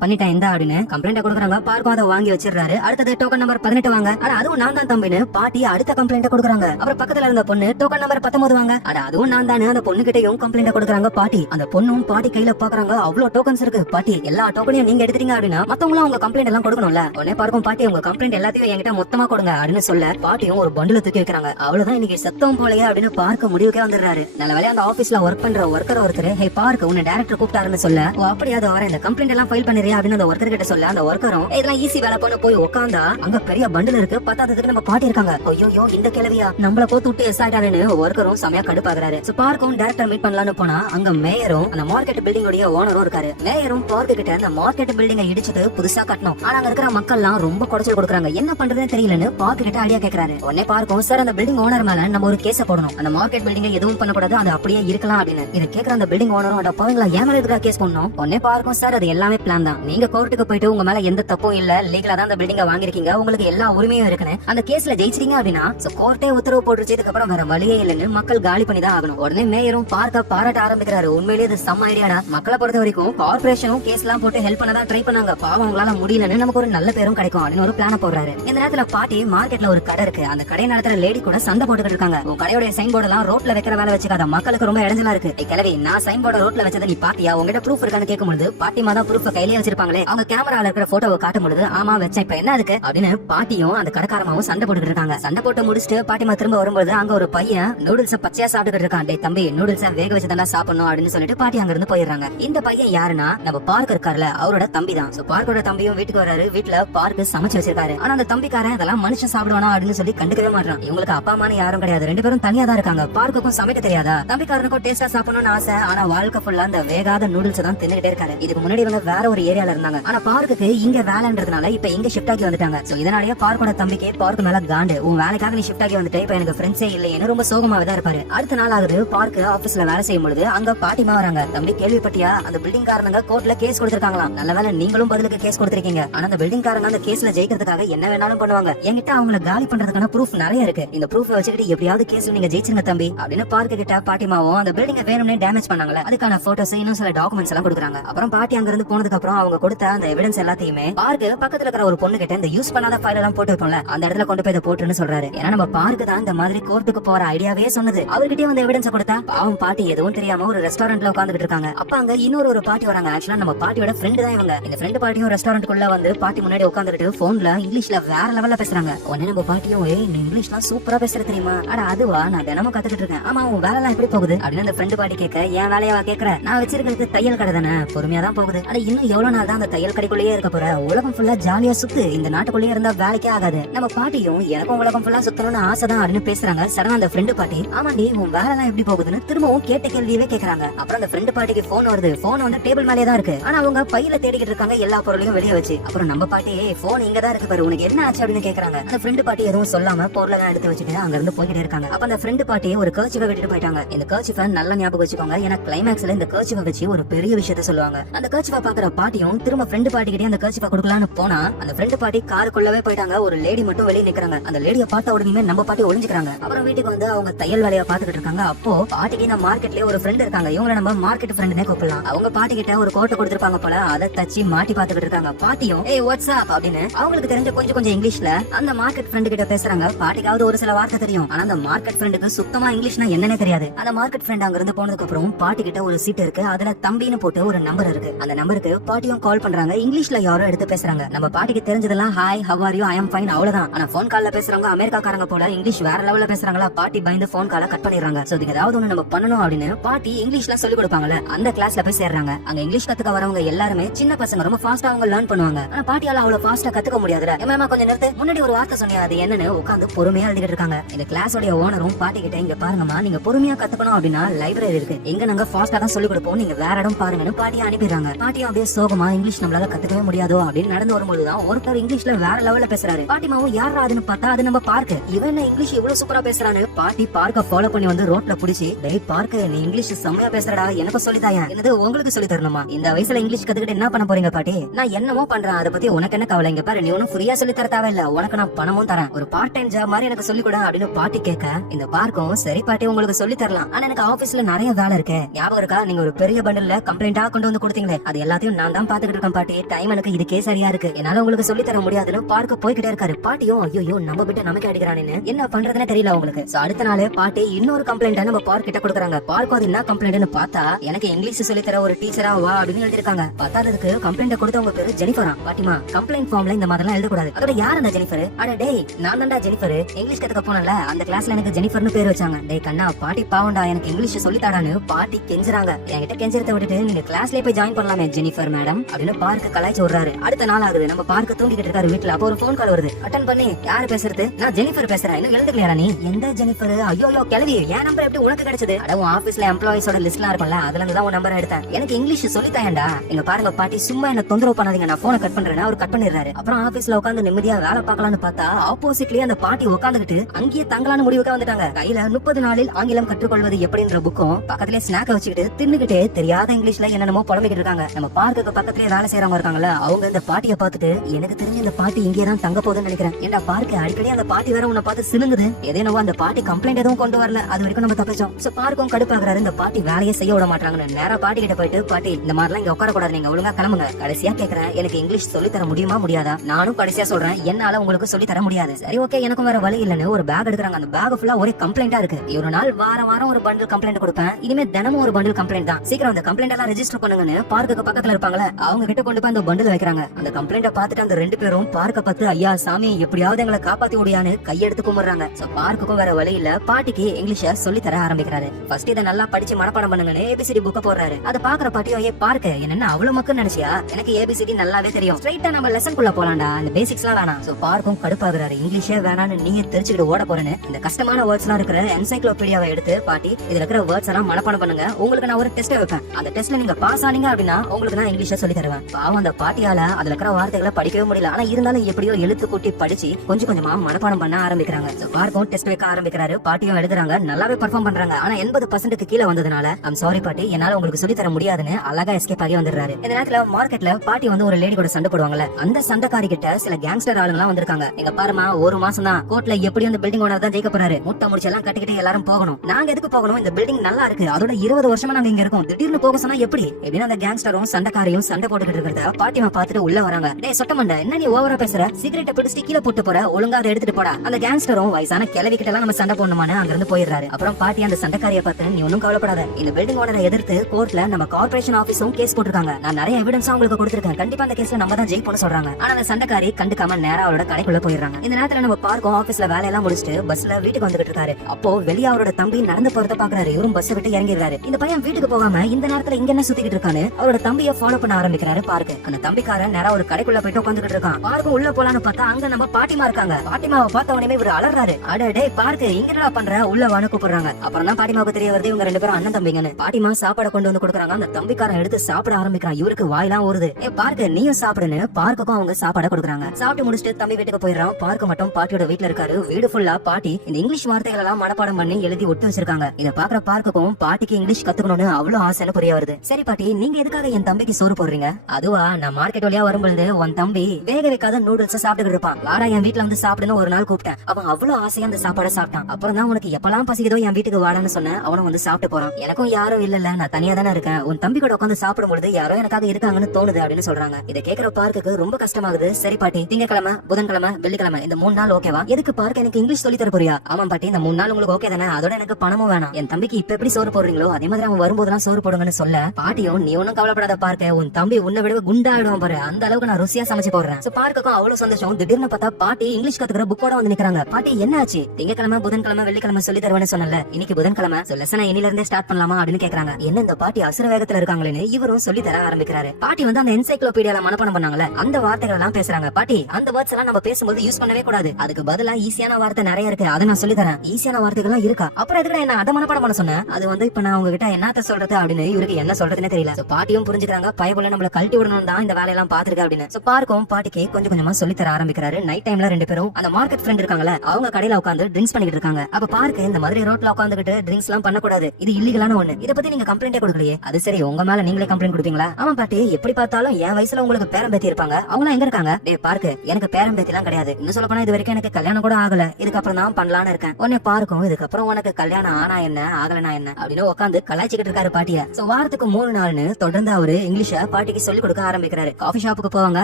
பண்ணிட்டேன் இந்த அப்படின்னு கம்ப்ளைண்ட் கொடுக்குறாங்க. பார்க்கும் அதை வாங்கி வச்சிடறாரு. அடுத்தது டோக்கன் நம்பர் 18 வாங்க. ஆனா அதுவும் நான் தான் தம்பின்னு பாட்டி அடுத்த கம்ப்ளைண்ட் கொடுக்குறாங்க. அப்புறம் பக்கத்துல இருந்த பொண்ணு டோக்கன் நம்பர் 19 வாங்க. அதுவும் நான் தானே, அந்த பொண்ணு கிட்டையும் கம்ப்ளைண்ட் கொடுக்குறாங்க பாட்டி. அந்த பொண்ணும் பாட்டி கையில பாக்குறாங்க, அவ்வளவு டோக்கன்ஸ் இருக்கு பாட்டி, எல்லா டோக்கனையும் நீங்க எடுத்துட்டீங்க அப்படின்னா மத்தவங்களும் அவங்க கம்ப்ளைண்ட் எல்லாம் கொடுக்கணும்ல. உடனே பார்க்கும் பாட்டி உங்க கம்ப்ளைண்ட் எல்லாத்தையும் என்கிட்ட மொத்தமா கொடுங்க அப்படின்னு சொல்ல பாட்டியும் ஒரு பண்டில தூக்கி வைக்கிறாங்க. அவ்வளவுதான் இன்னைக்கு சத்தம் போலயே அப்படின்னு பார்க்க முடிவுக்கே வந்துடுறாரு. நல்ல வேலையா அந்த ஆபீஸ்ல ஒர்க் பண்ற ஒர்க்கர் ஒருத்தர், ஹே பார்க்க உன்னை டைரக்டர் கூப்பிட்டாருன்னு சொல்ல, அப்படியே அதை வர இந்த கம்ப்ளைண்ட் எல்லாம் ஃபைல் பண்ணிரியா அப்படின்னு அந்த ஒர்க்கர் கிட்ட சொல்ல, அந்த ஒர்க்கரும் இதெல்லாம் ஈஸி வேலை பண்ண போய் உட்காந்தா அங்க பெரிய பண்டில் இருக்கு, பத்தாததுக்கு நம்ம பாட்டி இருக்காங்க. ஐயோ இந்த கிளவியா நம்மள போத்து விட்டு எஸ் ஆயிட்டாருன்னு ஒர்க்கரும் செமையா கடுப்பாக்குறாரு. பார்க்கும் டைரக்டர் மீட் பண்ணலாம்னு போனா அங்க மேயரும் அந்த மார்க்கெட் பில்டிங் உடைய ஓனரும் இருக்காரு. மேயரும் பார்க்க கிட்ட அந்த மார்க்கெட் பில்டிங்கை இடிச்சது புதுசா கட்டணும், ஆனா அங்க இருக்கிற மக்கள் எல்லாம் ரொம்ப குடைச்சல் கொடுக்குறாங்க, என்ன பண்றதுன்னு தெரியலன்னு பார்க்க கிட்ட ஐடியா கேக்குறாரு. உடனே பார்க்கும், சார் அந்த பில்டிங் ஓனர் மேல நம்ம ஒரு கேஸ் போடணும், அந்த மார்க்கெட் பில்டிங் எதுவும் பண்ணக்கூடாது, அது அப்படியே இருக்கலாம் அப்படின்னு. இதை கேக்குற அந்த பில்டிங் ஓனரும் பாவங்களா ஏன் எதுக்கா கேஸ் பண்ணணும். உடனே பார்க்கும், சார் அது எல்லாமே பிளான் தான், நீங்க கோர்ட்டுக்கு போயிட்டு உங்க மேல எந்த தப்பும் இல்ல, லீகலா தான் அந்த பில்டிங்க வாங்கிருக்கீங்க, உங்களுக்கு எல்லா உரிமையும் இருக்குன்னு அந்த கேஸ்ல ஜெயிச்சிட்டீங்க அப்படின்னா கோர்ட்டே உத்தரவு போட்டுச்சு, இதுக்கப்புறம் வேற வழியே இல்லைன்னு மக்கள் காலி பண்ணி தான் ஆகணும். உடனே மேயரும் பார்க்க பாராட்ட ஆரம்பிக்கிறாரு. உண்மையிலேயே இது செம்ம ஐடியாடா. மக்களை பொறுத்த வரைக்கும் கார்பரேஷனும் கேஸ் எல்லாம் போட்டு ஹெல்ப் பண்ணதான் ட்ரை பண்ணாங்க. பாவம் அவங்களால முடியலன்னு நமக்கு ஒரு நல்ல பேரும் கிடைக்கும் அப்படின்னு ஒரு பிளான போடுறாரு. இந்த நேரத்துல பாட்டி மார்க்கெட்ல ஒரு கடை இருக்கு. அந்த கடை நடத்துற லேடி கூட சண்டை போட்டுக்கிட்டு இருக்காங்க. உன் கடையோட சைன் போர்டு எல்லாம் ரோட்ல வைக்கிற வேலை வச்சுக்காத, மக்களுக்கு ரொம்ப இடைஞ்சலா இருக்கு. கிளவி, நான் சைன் போர்டு ரோட்ல வச்சதை நீ பாத்தியா? உங்ககிட்ட ப்ரூஃப் இருக்கான்னு கேட்கும்போது பாட்டிமா தான் ப்ரூஃப் கையிலே வச்சிருப்பாங்களே, அவங்க கேமரால இருக்கிற போட்டோவை காட்டும் பொழுது ஆமா வச்சேன், இப்ப என்ன இருக்கு அப்படின்னு பாட்டியும் அந்த கடைக்காரமாவும் சண்டை போட்டுக்கிட்டு இருக்காங்க. சண்டை போட்டு முடிச்சுட்டு பாட்டிமா திரும்ப வரும்போது அங்க ஒரு பையன் நூடுல்ஸ் பச்சையா சாப்பிட்டுக்கிட்டு இருக்கான். டேய் தம்பி, நூடுல்ஸ் வேக வச்சதா சாப்பிடணும் அப்படின்னு சொல்லிட்டு பாட்டி அங்க இருந்து போயிடுறாங்க. இந்த பையன் யாருன்னா நம்ம பார்க் இருக்காருல அவரோட தம்பி தான். சோ பார்க்கோட தம்பியும் வீட்டுக்கு வராரு. வீட்டுல பார்க் சமைச்சு வச்சிருக்காரு. ஆனா அந்த தம்பிக்காரன் அதெல்லாம் மனுஷன் சாப்பிடுவானா அப்படின்னு சொல்லி கண்டுக்கவே மாட்டான். இவங்களுக்கு அப்பா அம்மா யாரும் கிடையாது, ரெண்டு பேரும் தனியா தான் இருக்காங்க. பார்க்குக்கும் சமைக்க தெரியாதா, தம்பிக்காரனுக்கும் டேஸ்டா சாப்பிடணும்னு ஆசை. ஆனா வாழ்க்கை ஃபுல்லா அந்த வேகாத நூடுல்ஸ் தான் தின்னுகிட்டே இருக்காரு. இதுக்கு முன்னாடி இவங்க வேற ஒரு ஏரியால இருந்தாங்க. ஆனா பார்க்குக்கு இங்க வேலைன்றதுனால இப்ப இங்க ஷிஃப்ட் ஆகி வந்துட்டாங்க. சோ இதனாலேயே பார்க்கோட தம்பிக்கு பார்க் மேல காண்டு. உன் வேலைக்காக நீ ஷிஃப்ட் ஆகி வந்துட்டு இப்ப எனக்கு ஃப்ரெண்ட்ஸே இல்லைன்னு ரொம்ப சோகமாவே தான் இருப்பாரு. அடுத்த நாள் ஆகுது. பார்க் ஆபீஸ்ல வேலை செய்யும் பொழுது அங்க பாட்டிமா வராங்க. தம்பி, கேள்விப்பட்டியா அந்த பில்டிங் காரங்க கோர்ட்ல கேஸ் கொடுத்திருக்காங்களாம். நல்ல வேலை நீங்களும் பதிலுக்கு கேஸ் கொடுத்திருக்கீங்க. ஆனா அந்த பில்டிங் காரங்க அந்த கேஸ்ல ஜெயிக்கிறதுக்காக என்ன வேணாலும் பண்ணுவாங்க. என்கிட்ட அவங்கள காலி பண்றதுக்கான ப்ரூஃப் நிறைய இருக்கு. இந்த ப்ரூஃப் வச்சுக்கிட்டு எப்படியாவது கேஸ்ல நீங்க ஜெயிச்சிருங்க தம்பி அப்படின்னு பார்க்க கிட்ட பாட்டிமாவும் அந்த பில்டிங்க வேணும்னே டேமேஜ் பண்ணாங்கல, அதுக்கான போட்டோஸ் இன்னும் சில டாக்குமெண்ட்ஸ் எல்லாம் கொடுக்குறாங்க. அப்புறம் பாட்டி அங்க இருந்து போனதுக்கு அப்புறம் அவங்க கொடுத்த அந்த எவிடன்ஸ் எல்லாத்தையுமே பார்க் பக்கத்துல இருக்கிற ஒரு பொண்ணு கிட்ட இந்த யூஸ் பண்ணாத ஃபைல் எல்லாம் போட்டு வைப்போம்ல, அந்த இடத்துல கொண்டு போய் இதை போட்டுன்னு சொல்றாரு. ஏன்னா நம்ம பார்க் தான் இந்த மாதிரி கோர்ட்டுக்கு போற ஐடியாவே சொன்னது. அவர்கிட்டயே வந்து எவிடன்ஸ் கொடுத்தா பாவம் பாட்டி எதுவும் தெரியாம ஒரு ரெஸ்டாரண்ட்ல உட்கார்ந்துட்டு இருக்காங்க. அப்ப அங்க இன்னொரு பாட்டி வராங்க. ஆக்சுவலா நம்ம பாட்டியோட ஃப்ரெண்ட் தான் இவங்க. இந்த ஃப்ரெண்ட் பாட்டியும் ரெஸ்டாரண்ட்குள்ள வந்து பாட்டி முன்னாடி உட்கார்ந்துட்டு போன்ல இங்கிலீஷ்ல வேற லெவல்ல பேசுறாங்க. உடனே நம்ம பாட்டியும் நீ இங்கிலீஷ்லாம் சூப்பரா பேசுற தெரியுமா? அட அதுவா, நான் தினமும் கத்துக்கிட்டு இருக்கேன். ஆமா, உன் வேலை எல்லாம் எப்படி போகுது அப்படின்னு அந்த ஃப்ரெண்ட் பாட்டி கேட்க, என் வேலையா கேக்குற? நான் வச்சிருக்கிறது தையல் கடை தானே, பொறுமையா தான் போகுது. அட இன்னும் எவ்வளவு நாள் தான் அந்த தையல் கடைக்குள்ளேயே இருக்க போற? உலகம் ஃபுல்லா ஜாலியா சுத்து, இந்த நாட்டுக்குள்ளேயே இருந்தா வேலைக்கே ஆகாது. நம்ம பாட்டியும் எனக்கும் உலகம் ஃபுல்லா சுத்தணும்னு ஆசைதான் அப்படின்னு பேசுறாங்க. சடனா அந்த ஃப்ரெண்ட் பாட்டி, ஆமாண்டி உன் வேலை எல்லாம் எப்படி போகுதுன்னு திரும்பவும் கேட்ட கேள்வியவே கேக்குறாங்க. அப்புறம் அந்த ஃப்ரெண்ட் பாட்டிக்கு போன் வருது. போன் வந்து டேபிள் மேலே தான் இருக்கு. ஆனா அவங்க பையில தேடிக்கிட்டு இருக்காங்க எல்லா பொருளையும் வெளியே வச்சு. அப்புறம் நம்ம பாட்டி, போன் இங்க தான் இருக்கு பாரு, உனக்கு என்ன ஆச்சு அப்படின்னு கேக்குறாங்க. அந்த ஃப்ரெண்ட் பாட்டி எதுவும் சொல்லாம பொருளை எடுத்து வச்சுட்டு அங்க இருந்து போய்கிட்டே இருக்காங்க. அப்ப அந்த ஃப்ரெண்ட் பாட்டி ஒரு கர்ச்சிஃபை விட்டுட்டு போயிட்டாங்க. இந்த கர்ச்சிஃபை நல்லா ஞாபகம் வச்சுக்கோங்க, ஏன்னா கிளைமேக்ஸ்ல இந்த கர்ச்சிஃபை வச்சு ஒரு பெரிய விஷயத்த சொல்லுவாங்க. அந்த கர்ச்சிஃபை பாக்குற பாட்டியும் திரும்ப ஃப்ரெண்ட் பாட்டி கிட்டே அந்த கர்ச்சிஃபை கொடுக்கலான்னு போனா அந்த ஃப்ரெண்ட் பாட்டி காருக்குள்ளவே போயிட்டாங்க. ஒரு லேடி மட்டும் வெளியே நிக்கிறாங்க. அந்த லேடியை பார்த்த உடனே நம்ம பாட்டி ஒளிஞ்சுக்கிறாங்க. அப்புறம் வீட்டுக்கு வந்து அவங்க தையல் வேலையை பாத்துக்கிட்டு இருக்காங்க. அப்போ பாட்டிக்கு இந்த மார்க்கெட்லயே ஒரு ஃப்ரெண்ட் இருக்காங்க. இவங்க நம்ம மார்க்கெட் ஃப்ரெண்ட்னே கூப்பிடலாம். அவங்க பாட்டி கிட்ட ஒரு கோட்டை கொடுத்திருப்பாங்க போல, அதை தச்சு மாட்டி பாத்துக்கிட்டு இருக்காங்க. பாட்டியும் ஏய் வாட்ஸ் அப் அப்படின்னு அவங்களுக்கு தெரிஞ்ச கொஞ்சம் இங்கிலீஷ்ல அந்த மார்க்கெட் ஃப்ரெண்ட் கிட்ட பேசுறாங்க. பாட்டிக்காவது ஒரு சில வார்த்தை தெரியும். ஆனா அந்த மார்க்கெட் ஃப்ரெண்டுக்கு சுத்தமா இங்கிலீஷ்னா என்னன்னே தெரியாது. அந்த மார்க்கெட் ஃப்ரெண்ட் அங்க இருந்து போனதுக்கு அப்புறம் பாட்டி கிட்ட ஒரு சீட் இருக்கு. அதுல தம்பின்னு போட்டு ஒரு நம்பர் இருக்கு. அந்த நம்பருக்கு பாட்டியும் கால் பண்றாங்க. இங்கிலீஷ்ல யாரோ எடுத்து பேசுறாங்க. நம்ம பாட்டிக்கு தெரிஞ்சதெல்லாம் hi, how are you, I am fine, அவ்வளவுதான். ஆனா போன் கால்ல பேசுறவங்க அமெரிக்காக்காரங்க போல இங்கிலீஷ் வேற லெவல்ல பேசுறாங்களா. பாட்டி பயந்து போன் கால கட் பண்ணிடுறாங்க. சோ இதுக்கு ஏதாவது ஒண்ணு நம்ம பண்ணணும் அப்படின்னு பாட்டி இங்கிலீஷ்ல சொல்லி கொடுப்பாங்கல்ல, அந்த கிளாஸ்ல போய் சேர்றாங்க. அங்க இங்கிலீஷ் கத்துக்க வரவங்க எல்லாருமே சின்ன பசங்க, ரொம்ப ஃபாஸ்டா அவங்க லேர்ன் பண்ணுவாங்க. ஆனா பாட்டியால அவ்வளவு ஃபாஸ்டா கத்துக்க முடியாதுல. ஏமா கொஞ்சம் நிறுத்து, முன்னாடி ஒரு வார்த்தை சொன்னியா, அது என்னன்னு உட்காந்து பொறுமையா எழுதிட்டு இருக்காங்க. இந்த கிளாஸோட ஓனரும் பாட்டி கிட்ட, இங்க பாருங்கம்மா, நீங்க பொறுமையா கத்துக்கணும் அப்படின்னா லைப்ரரி இருக்கு, எங்க நாங்க ஃபாஸ்டா தான் சொல்லி கொடுப்போம், நீங்க வேற இடம் பாருங்கன்னு பாட்டியை அனுப்பிடுறாங்க. பாட்டியும் அப்படியே சோகமா இங்கிலீஷ் நம்மளால கத்துக்கவே முடியாதோ அப்படின்னு நடந்து வரும்போதுதான் ஒருத்தர் இங்கிலீஷ்ல வேற லெவல்ல பேசுறாரு. பாட்டிமாவும் யாரா அதுன்னு பார்த்தா அது நம்ம பார்க்க. இவன் இங்கிலீஷ் இவ்வளவு சூப்பரா பேசுறான்னு பாட்டி பார்க்க ஃபாலோ பண்ணி வந்து ரோட்ல புடிச்சு, டேய் பார்க்க, நீ இங்கிலீஷ் செம்மையா பேசுறடா, எனக்கு சொல்லித்தாயா? என்னது உங்களுக்கு சொல்லி தரணுமா? இந்த வயசுல இங்கிலீஷ் கத்துக்கிட்டு என்ன பண்ண போறீங்க பாட்டி? நான் என்னமோ பண்றேன், அதை பத்தி உனக்கு என்ன கவலை? இங்க பாரு, நீ ஒன்னும் ஃப்ரீயா சொல்லி தர தேவையில்ல, உனக்கு நான் பணமும் தரேன், ஒரு பார்ட் டைம் ஜாப் மாதிரி எனக்கு சொல்லி கொடு அப்படின்னு பாட்டி கேட்க, இந்த பார்க்கும் சரி பாட்டி உங்களுக்கு சொல்லி தரலாம், ஆனா எனக்கு ஆபீஸ்ல நிறைய வேலை இருக்கு. ஞாபகம் இருக்கா, நீங்க ஒரு பெரிய பண்டல்ல கம்ப்ளைண்டா கொண்டு வந்து கொடுத்தீங்களே, அது எல்லாத்தையும் நான் தான் பாத்துக்கிட்டு இருக்கேன் பாட்டி. டைம் எனக்கு இதுக்கே சரியா இருக்கு, என்னால உங்களுக்கு சொல்லி தர முடியாதுன்னு பார்க்க போய்கிட்டே இருக்காரு. பாட்டியும் ஐயோ நம்ம கிட்ட நமக்கு அடிக்கிறானு என்ன பண்றதுன்னு தெரியல உங்களுக்கு. அடுத்த நாள் பாட்டி இன்னொரு கம்ப்ளைண்ட் நம்ம பார்க் கிட்ட கொடுக்குறாங்க. பார்க்கும் அது என்ன கம்ப்ளைண்ட்னு பார்த்தா, எனக்கு இங்கிலீஷ் சொல்லி தர ஒரு டீச்சரா வா அப்படின்னு எழுதிருக்காங்க. பத்தாததுக்கு கம்ப்ளைண்ட் கொடுத்தவங்க பேரு ஜெனிஃபரா. பாட்டிமா, கம்ப்ளைண்ட் ஃபார்ம்ல இந்த மாதிரிலாம் எழுதக்கூடாது. அதோட யார் அந்த ஜெனிஃபர்? அட டேய், நான் தான்டா ஜெனிஃபர், இங்கிலீஷ் கத்துக்க போனல, அந்த கிளாஸ்ல எனக்கு ஜெனிஃபர்னு பேர் வச்சாங்க. டேய் கண்ணா, பாட்டி பாவண்டா, எனக்கு இங்கிலீஷ் சொல்லித்தாடான்னு பாட்டி கெஞ்சுறாங்க. என்கிட்ட கெஞ்சறத விட்டுட்டு நீங்க கிளாஸ்லயே போய் ஜாயின் பண்ணலாமே ஜெனிஃபர் மேடம் அப்படின்னு பார்க்க கலாய்ச்சி விடுறாரு. அடுத்த நாள் ஆகுது. நம்ம பார்க்க தூங்கிட்டு இருக்காரு வீட்டுல. அப்போ ஒரு போன் கால் வருது. அட்டன் பண்ணி, யாரு பேசுறது? நான் ஜெனிஃபர் பேசுறேன். இன்னும் எழுதுக்கலையா நீ? எந்த ஜெனிஃபர்? ஐயோ கிளவி, என் நம்பர் எப்படி உனக்கு கிடைச்சது? அட உன் ஆபீஸ்ல எம்ப்ளாயிஸோட லிஸ்ட்லாம் இருக்கும்ல, அதுல இருந்து தான் உன் நம்பர் எடுத்தேன். எனக்கு இங்கிலீஷ் சொல்லித்தாயண்டா. இங்க பாருங்க பாட்டி, சும்மா என்ன தொந்தரவு பண்ணாதீங்க, நான் போனை கட் பண்றேன். அவர் கட் பண்ணிடுறாரு. அப்புறம் ஆபீஸ்ல உட்காந்து நிம்மதியா வேலை பார்க்கலாம்னு பார்த்தா ஆப்போசிட்லயே அந்த பாட்டி உட்காந்துக்கிட்டு அங்கேயே தங்கலான்னு முடிவுக்கு வந்துட்டாங்க. கையில 30 நாளில் ஆங்கிலம் கற்றுக்கொள்வது எப்படின்ற புக்கும் பக்கத்திலே ஸ்நாக்க வச்சுக்கிட்டு தின்னுகிட்டே தெரியாத இங்கிலீஷ்ல என்னென்னமோ புலம்பிக்கிட்டு இருக்காங்க. நம்ம பார்க்குக்கு பக்கத்திலே வேலை செய்யறவங்க இருக்காங்கல்ல, அவங்க இந்த பாட்டியை பார்த்துட்டு, எனக்கு தெரிஞ்ச இந்த பாட்டி இங்கே தான் தங்க போகுதுன்னு நினைக்கிறேன். ஏன்டா பார்க்க, அடிக்கடி அந்த பாட்டி வேற உன்னை பார்த்து சிலுங்குது, எதேனவோ அந்த பாட்டி கம்ப்ளைண்ட் எதுவும் கொண்டு வரல வரல, அது வரைக்கும் நம்ம தப்பிச்சோம். சோ பார்க்கும் கடுப்பாகிறாரு. இந்த பாட்டி வேலையை செய்ய விட மாட்டாங்கன்னு நேரா பாட்டி கிட்ட போயிட்டு, பாட்டி இந்த மாதிரிலாம் இங்க உட்கார கூடாது, நீங்க ஒழுங்கா கிளம்புங்க. கடைசியா கேக்குறேன், எனக்கு இங்கிலீஷ் சொல்லி தர முடியுமா முடியாதா? நானும் கடைசியா சொல்றேன், என்னால உங்களுக்கு சொல்லி தர முடியாது. சரி ஓகே, எனக்கும் வேற வழி இல்லன்னு ஒரு பேக் எடுக்கிறாங்க. அந்த பேக் ஃபுல்லா ஒரே கம்ப்ளைண்டா இருக்கு. ஒரு நாள் வாரம் ஒரு பண்டில் கம்ப்ளைண்ட் கொடுப்பேன், இனிமே தினமும் ஒரு பண்டில் கம்ப்ளைண்ட் தான். சீக்கிரம் அந்த கம்ப்ளைண்ட் எல்லாம் ரெஜிஸ்டர் பண்ணுங்கன்னு பார்க்குக்கு பக்கத்துல இருப்பாங்களே அவங்க கிட்ட கொண்டு போய் அந்த பண்டில் வைக்கிறாங்க. அந்த கம்ப்ளைண்ட பார்த்துட்டு அந்த 2 பேரும் பார்க்க பார்த்து, ஐயா சாமி எப்படியாவது எங்களை காப்பாத்தி முடியான்னு கையெடுத்து கும்பிடுறாங்க. சோ பார்க்குக்கும் வேற வழி இல்ல, பாட்டிக்கு இங்கிலீஷ சொல்லி தர ஆரம்பிக்கிறாரு. ஃபர்ஸ்ட் இதை நல்லா படிச்சு மனப்பாடம் பண்ணுங்கன்னு ஏபிசிடி புக்க போடுறாரு. அதை பாக்குற பாட்டியும், ஏ பார்க்க என்ன அவ்வளவு மக்கள் நினைச்சியா, எனக்கு ஏபிசிடி நல்லாவே தெரியும், ஸ்ட்ரைட்டா நம்ம லெசன் குள்ள போலாம்டா, அந்த பேசிக்ஸ் எல்லாம் வேணாம். சோ பார்க்கும் கடுப்பாகிறாரு, இங்கிலீஷே வேணான்னு நீங்க தெரிஞ்சுக்கிட்டு ஓட போறேன்னு இந்த கஷ்டமான வேர்ட்ஸ் எல்லாம் இருக்கிற என்சைக்ளோபீடியாவை எடுத்து, பாட்டி இதுல இருக்கிற வேர்ட்ஸ் எல்லாம் மனப்பாடம் பண்ணுங்க, உங்களுக்கு நான் ஒரு டெஸ்ட் வைப்பேன், அந்த டெஸ்ட்ல நீங்க பாஸ் ஆனீங்க அப்படின்னா உங்களுக்கு நான் இங்கிலீஷ சொல்லி தருவேன். பாவம் அந்த பாட்டியால அதுல இருக்கிற வார்த்தைகளை படிக்கவே முடியல, ஆனா இருந்தாலும் எப்படியோ எழுத்து கூட்டி படிச்சு கொஞ்சம் கொஞ்சமா மனப்பாடம் பண்ண ஆரம்பிக்கிறாங்க. பார்க்கும் டெஸ்ட் வைக்க ஆரம்பிக்கிறாரு, பாட்டியும் எழுதுறாங்க, நல்லாவே பெர்ஃபார்ம் பண்றாங்க. ஆனா 80% கீழே வந்ததுனால ஐம் சாரி பாட்டி, என்னால உங்களுக்கு சொல்லி தர முடியாதுன்னு அழகா எஸ்கேப் ஆகி வந்துடுறாரு. இந்த நேரத்துல மார்க்கெட்ல பாட்டி வந்து ஒரு லேடி கூட சண்டை போடுவாங்கல்ல, அந்த சண்டைக்காரி கிட்ட சில கேங்ஸ்டர் ஆளுங்க எல்லாம் வந்திருக்காங்க. எங்க பாருமா, ஒரு மாசம் தான் கோர்ட்ல எப்படி அந்த பில்டிங் ஓனர் தான் ஜெயிக்க போறாரு, முட்டை முடிச்செல்லாம் கட்டிக்கிட்டு எல்லாரும் போகணும், நாங்க எதுக்கு போகணும், இந்த பில்டிங் நல்லா இருக்கு, அதோட 20 வருஷமா நாங்க இங்க இருக்கோம், திடீர்னு போக சொன்னா எப்படி எப்படின்னு அந்த கேங்ஸ்டரும் சண்டைக்காரையும் சண்டை போட்டுக்கிட்டு இருக்கிறத பாட்டிமா பாத்துட்டு உள்ள வராங்க. டேய் சொட்டமண்ட, என்ன நீ ஓவரா பேசுற, சிகரெட்டை பிடிச்சிட்டு கீழே போட்டு போற, ஒழுங்கா அதை எடுத்துட்டு போடா. அந்த கேங்ஸ்டரும் வயசான கிளவி கிட்ட எல்லாம் நம்ம சண்டை போடணுமான்னு அங்க இருந்து போயிடுறாரு. அப்புறம் பாட்டி அந்த சண்டைக்காரியை பார்த்து, நீ ஒன்னும் கவலைப்படாத, இந்த பில்டிங் ஓனரை எதிர்த்து கோர்ட்ல நம்ம கார்பரேஷன் ஆபீஸும் கேஸ் போட்டிருக்காங்க, நான் நிறைய எவிடன்ஸ் உங்களுக்கு கொடுத்திருக்கேன், கண்டிப்பா அந்த கேஸ்ல நம்ம தான் ஜெயிப்போம்னு சொல்றாங்க. ஆனா அந்த சண்டைக்காரி கண்டுக்காம நேரா அவரோட கடைக்குள்ள போயிடுறாங்க. இந்த நேரத்துல நம்ம பார்க்கும் ஆபீஸ்ல வேலையெல்லாம் முடிச்சுட்டு பஸ்ல வீட்டுக்கு வந்துகிட்டு இருக்காரு. அப்போ வெளியே அவரோட தம்பி நடந்து போறத பாக்குறாரு. இவரும் பஸ் விட்டு இறங்கிடுறாரு. இந்த பையன் வீட்டுக்கு போகாம இந்த நேரத்துல இங்க என்ன சுத்திக்கிட்டு இருக்கான்னு அவரோட தம்பியை ஃபாலோ பண்ண ஆரம்பிக்கிறாரு. பார்க்க அந்த தம்பிக்காரன் நேரா ஒரு கடைக்குள்ள போயிட்டு உட்காந்துக்கிட்டு இருக்கான். பார்க்க உள்ள போலான்னு பார்த்தா அங்க நம்ம பாட்டிமா இருக்காங்க. பாட்டிமாவை பார்த்த உடனே இவர் அலறாரு, அடடே பார்க்க இங்க என்னடா பண்ற, உள்ள வான்னு கூப்பிடுறாங்க. அப்புறம் தான் பாட்டிமாவுக்கு தெரிய வருது இவங்க 2 பேரும் அண்ணன் தம்பிங்கன்னு. பாட்டிமா சாப்பாடு கொண்டு வந்து கொடுக்குறாங்க. அந்த தம்பிக்காரன் எடுத்து சாப்பிட ஆரம்பிக்கிறான். இவருக்கு வாயெல்லாம் ஊறுது. ஏ பார்க்க நீயும் சாப்பிடுன்னு பார்க்கும் அவங்க சாப்பாட கொடுக்குறாங்க. சாப்பிட்டு முடிச்சுட்டு தம்பி வீட்டுக்கு போயிடுறான். பார்க்க மட்டும் பாட்டியோட வீட்டுல இருக்காரு. வீடு ஃபுல்லா பாட்டி இந்த இங்கிலீஷ் வார்த்தைகள் எல்லாம் மனப்பாடம் பண்ணி எழுதி ஒட்டு வச்சிருக்காங்க. இத பாக்குற பார்க்கும் பாட்டிக்கு இங்கிலீஷ் கத்துக்கணும்னு அவ்வளவு ஆசைன்னு புரிய வருது. சரி பாட்டி, நீங்க எதுக்காக என் தம்பிக்கு சோறு போடுறீங்க? அதுவா, நான் மார்க்கெட் வழியா வரும்பொழுது உன் தம்பி வேக வைக்காத நூடுல்ஸ் சாப்பிட்டு இருப்பான், வாடா என் வீட்டுல வந்து சாப்பிடுன்னு ஒரு நாள் கூப்பிட்டேன். அவன் அவ்வளவு ஆசையா அந்த சாப்பாடை சாப்பிட்டான். அப்புறம் தான் உனக்கு எப்பெல்லாம் பசிக்குதோ என் வீட்டுக்கு வாடான்னு சொன்ன, அவனும் வந்து சாப்பிட்டு போறான். எனக்கும் யாரும் இல்ல, நான் தனியா தானே இருக்கேன், உன் தம்பி கூட உட்காந்து சாப்பிடும் பொழுது யாரோ எனக்காக இருக்காங்கன்னு தோணுது அப்படின்னு சொல்றாங்க. இதை கேட்கிற பார்க்குக்கு ரொம்ப கஷ்டமாகுது. சரி பாட்டி, திங்கக்கிழமை, புதன்கிழமை, வெள்ளிக்கிழமை இந்த 3 நாள் ஓகேவா? எதுக்கு பார்க்க எனக்கு இங்கிலீஷ் சொல்லி தர போறியா? ஆமா பாட்டி, இந்த 3 நாள் உங்களுக்கு ஓகே தானே, அதோட எனக்கு பணமும் வேணாம், என் தம்பிக்கு இப்ப எப்படி சோறு போடுறீங்களோ அதே மாதிரி அவன் வரும்போதெல்லாம் சோறு போடுங்கன்னு சொல்ல, பாட்டியும் நீ ஒன்னும் கவலைப்படாத பார்க்க, உன் தம்பி உன்னை விட குண்டாயிடுவான் பாரு, அந்த அளவுக்கு நான் ருசியா சமைச்சு போடுறேன். பார்க்கும் அவ்வளவு சந்தோஷம். திடீர்னு பார்த்தா பாட்டி இங்கிலீஷ் கத்துக்கிற புக்கோட வந்து நிக்கிறாங்க. பாட்டி என்ன ஆச்சு? திங்கக்கிழமை, புதன்கிழமை, வெள்ளிக்கிழமை சொல்லி தருவேன்னு சொன்னல, இன்னைக்கு புதன்கிழமை லெசனை இனில இருந்தே ஸ்டார்ட் பண்ணலாமா அப்படின்னு கேக்குறாங்க. என்ன இந்த பாட்டி அசுர வேகத்துல இருக்காங்களேன்னு இவரும் சொல்லி தர ஆரம்பிக்கிறாரு. பாட்டி வந்து அந்த என்சைக்ளோபீடியால மனப்பாடம் பண்ணாங்கல்ல, அந்த வார்த்தைகள் எல்லாம் பேசுறாங்க. பாட்டி அந்த வேர்ட்ஸ் எல்லாம் நம்ம பேசும்போது யூஸ் பண்ணவே கூடாது, அதுக்கு பதிலா ஈஸியான வார்த்தை நிறைய இருக்கு, அதை நான் சொல்லி தரேன். ஈஸியான வார்த்தைகள் இருக்கா? அப்புறம் எதுக்கு என்ன அத மனப்பாடம் பண்ண சொன்னேன்? அது வந்து இப்ப நான் உங்ககிட்ட என்னத்த சொல்றது அப்படின்னு இவருக்கு என்ன சொல்றதுன்னு தெரியல. பாட்டியும் புரிஞ்சுக்கிறாங்க, பயபுள்ள நம்மள கழட்டி விடணும் தான் இந்த வேலையெல்லாம் பாத்துருக்க அப்படின்னு. பார்க்கும் பாட்டிக்கு கொஞ்சம் கொஞ்சமா சொல்லி தர ஆரம்பிக்கிறாரு. நைட் டைம்ல 2 பேரும் அந்த மார்க்கெட் ஃப்ரெண்ட் இருக்காங்கல்ல, அவங்க கடையில உட்காந்து ட்ரிங்க்ஸ் பண்ணிட்டு இருக்காங்க. அப்ப பார்க்க இந்த மாதிரி ரோட்ல உட்காந்துக்கிட்டு ட்ரிங்க்ஸ் எல்லாம் பண்ணக்கூடாது, இது இல்லீகலான ஒண்ணு, இத பத்தி நீங்க கம்ப்ளைண்டே கொடுக்கலையே. அது சரி, உங்க மேல நீங்களே கம்ப்ளைண்ட் கொடுப்பீங்களா? ஆமா பாட்டி, எப்படி பார்த்தாலும் என் வயசுல உங்களுக்கு பேரம் பேத்தி இருப்பாங்க, அவங்க எங்க இருக்காங்க? டே பார்க்க, எனக்கு பேரம் பேத்தி எல்லாம் கிடையாது, இன்னும் சொல்ல போனா இது வரைக்கும் எனக்கு கல்யாணம் கூட ஆகல, இதுக்கப்புறம் தான் பண்ணலான்னு இருக்கேன். உடனே பார்க்கும், இதுக்கப்புறம் உனக்கு கல்யாணம் ஆனா என்ன ஆகலனா என்ன அப்படின்னு உட்காந்து கலாய்ச்சிக்கிட்டு இருக்காரு பாட்டிய. சோ வாரத்துக்கு 3 நாள்னு தொடர்ந்து அவரு இங்கிலீஷ பாட்டிக்கு சொல்லி கொடுக்க ஆரம்பிக்கிறாரு. காஃபி ஷாப்புக்கு போவாங்க,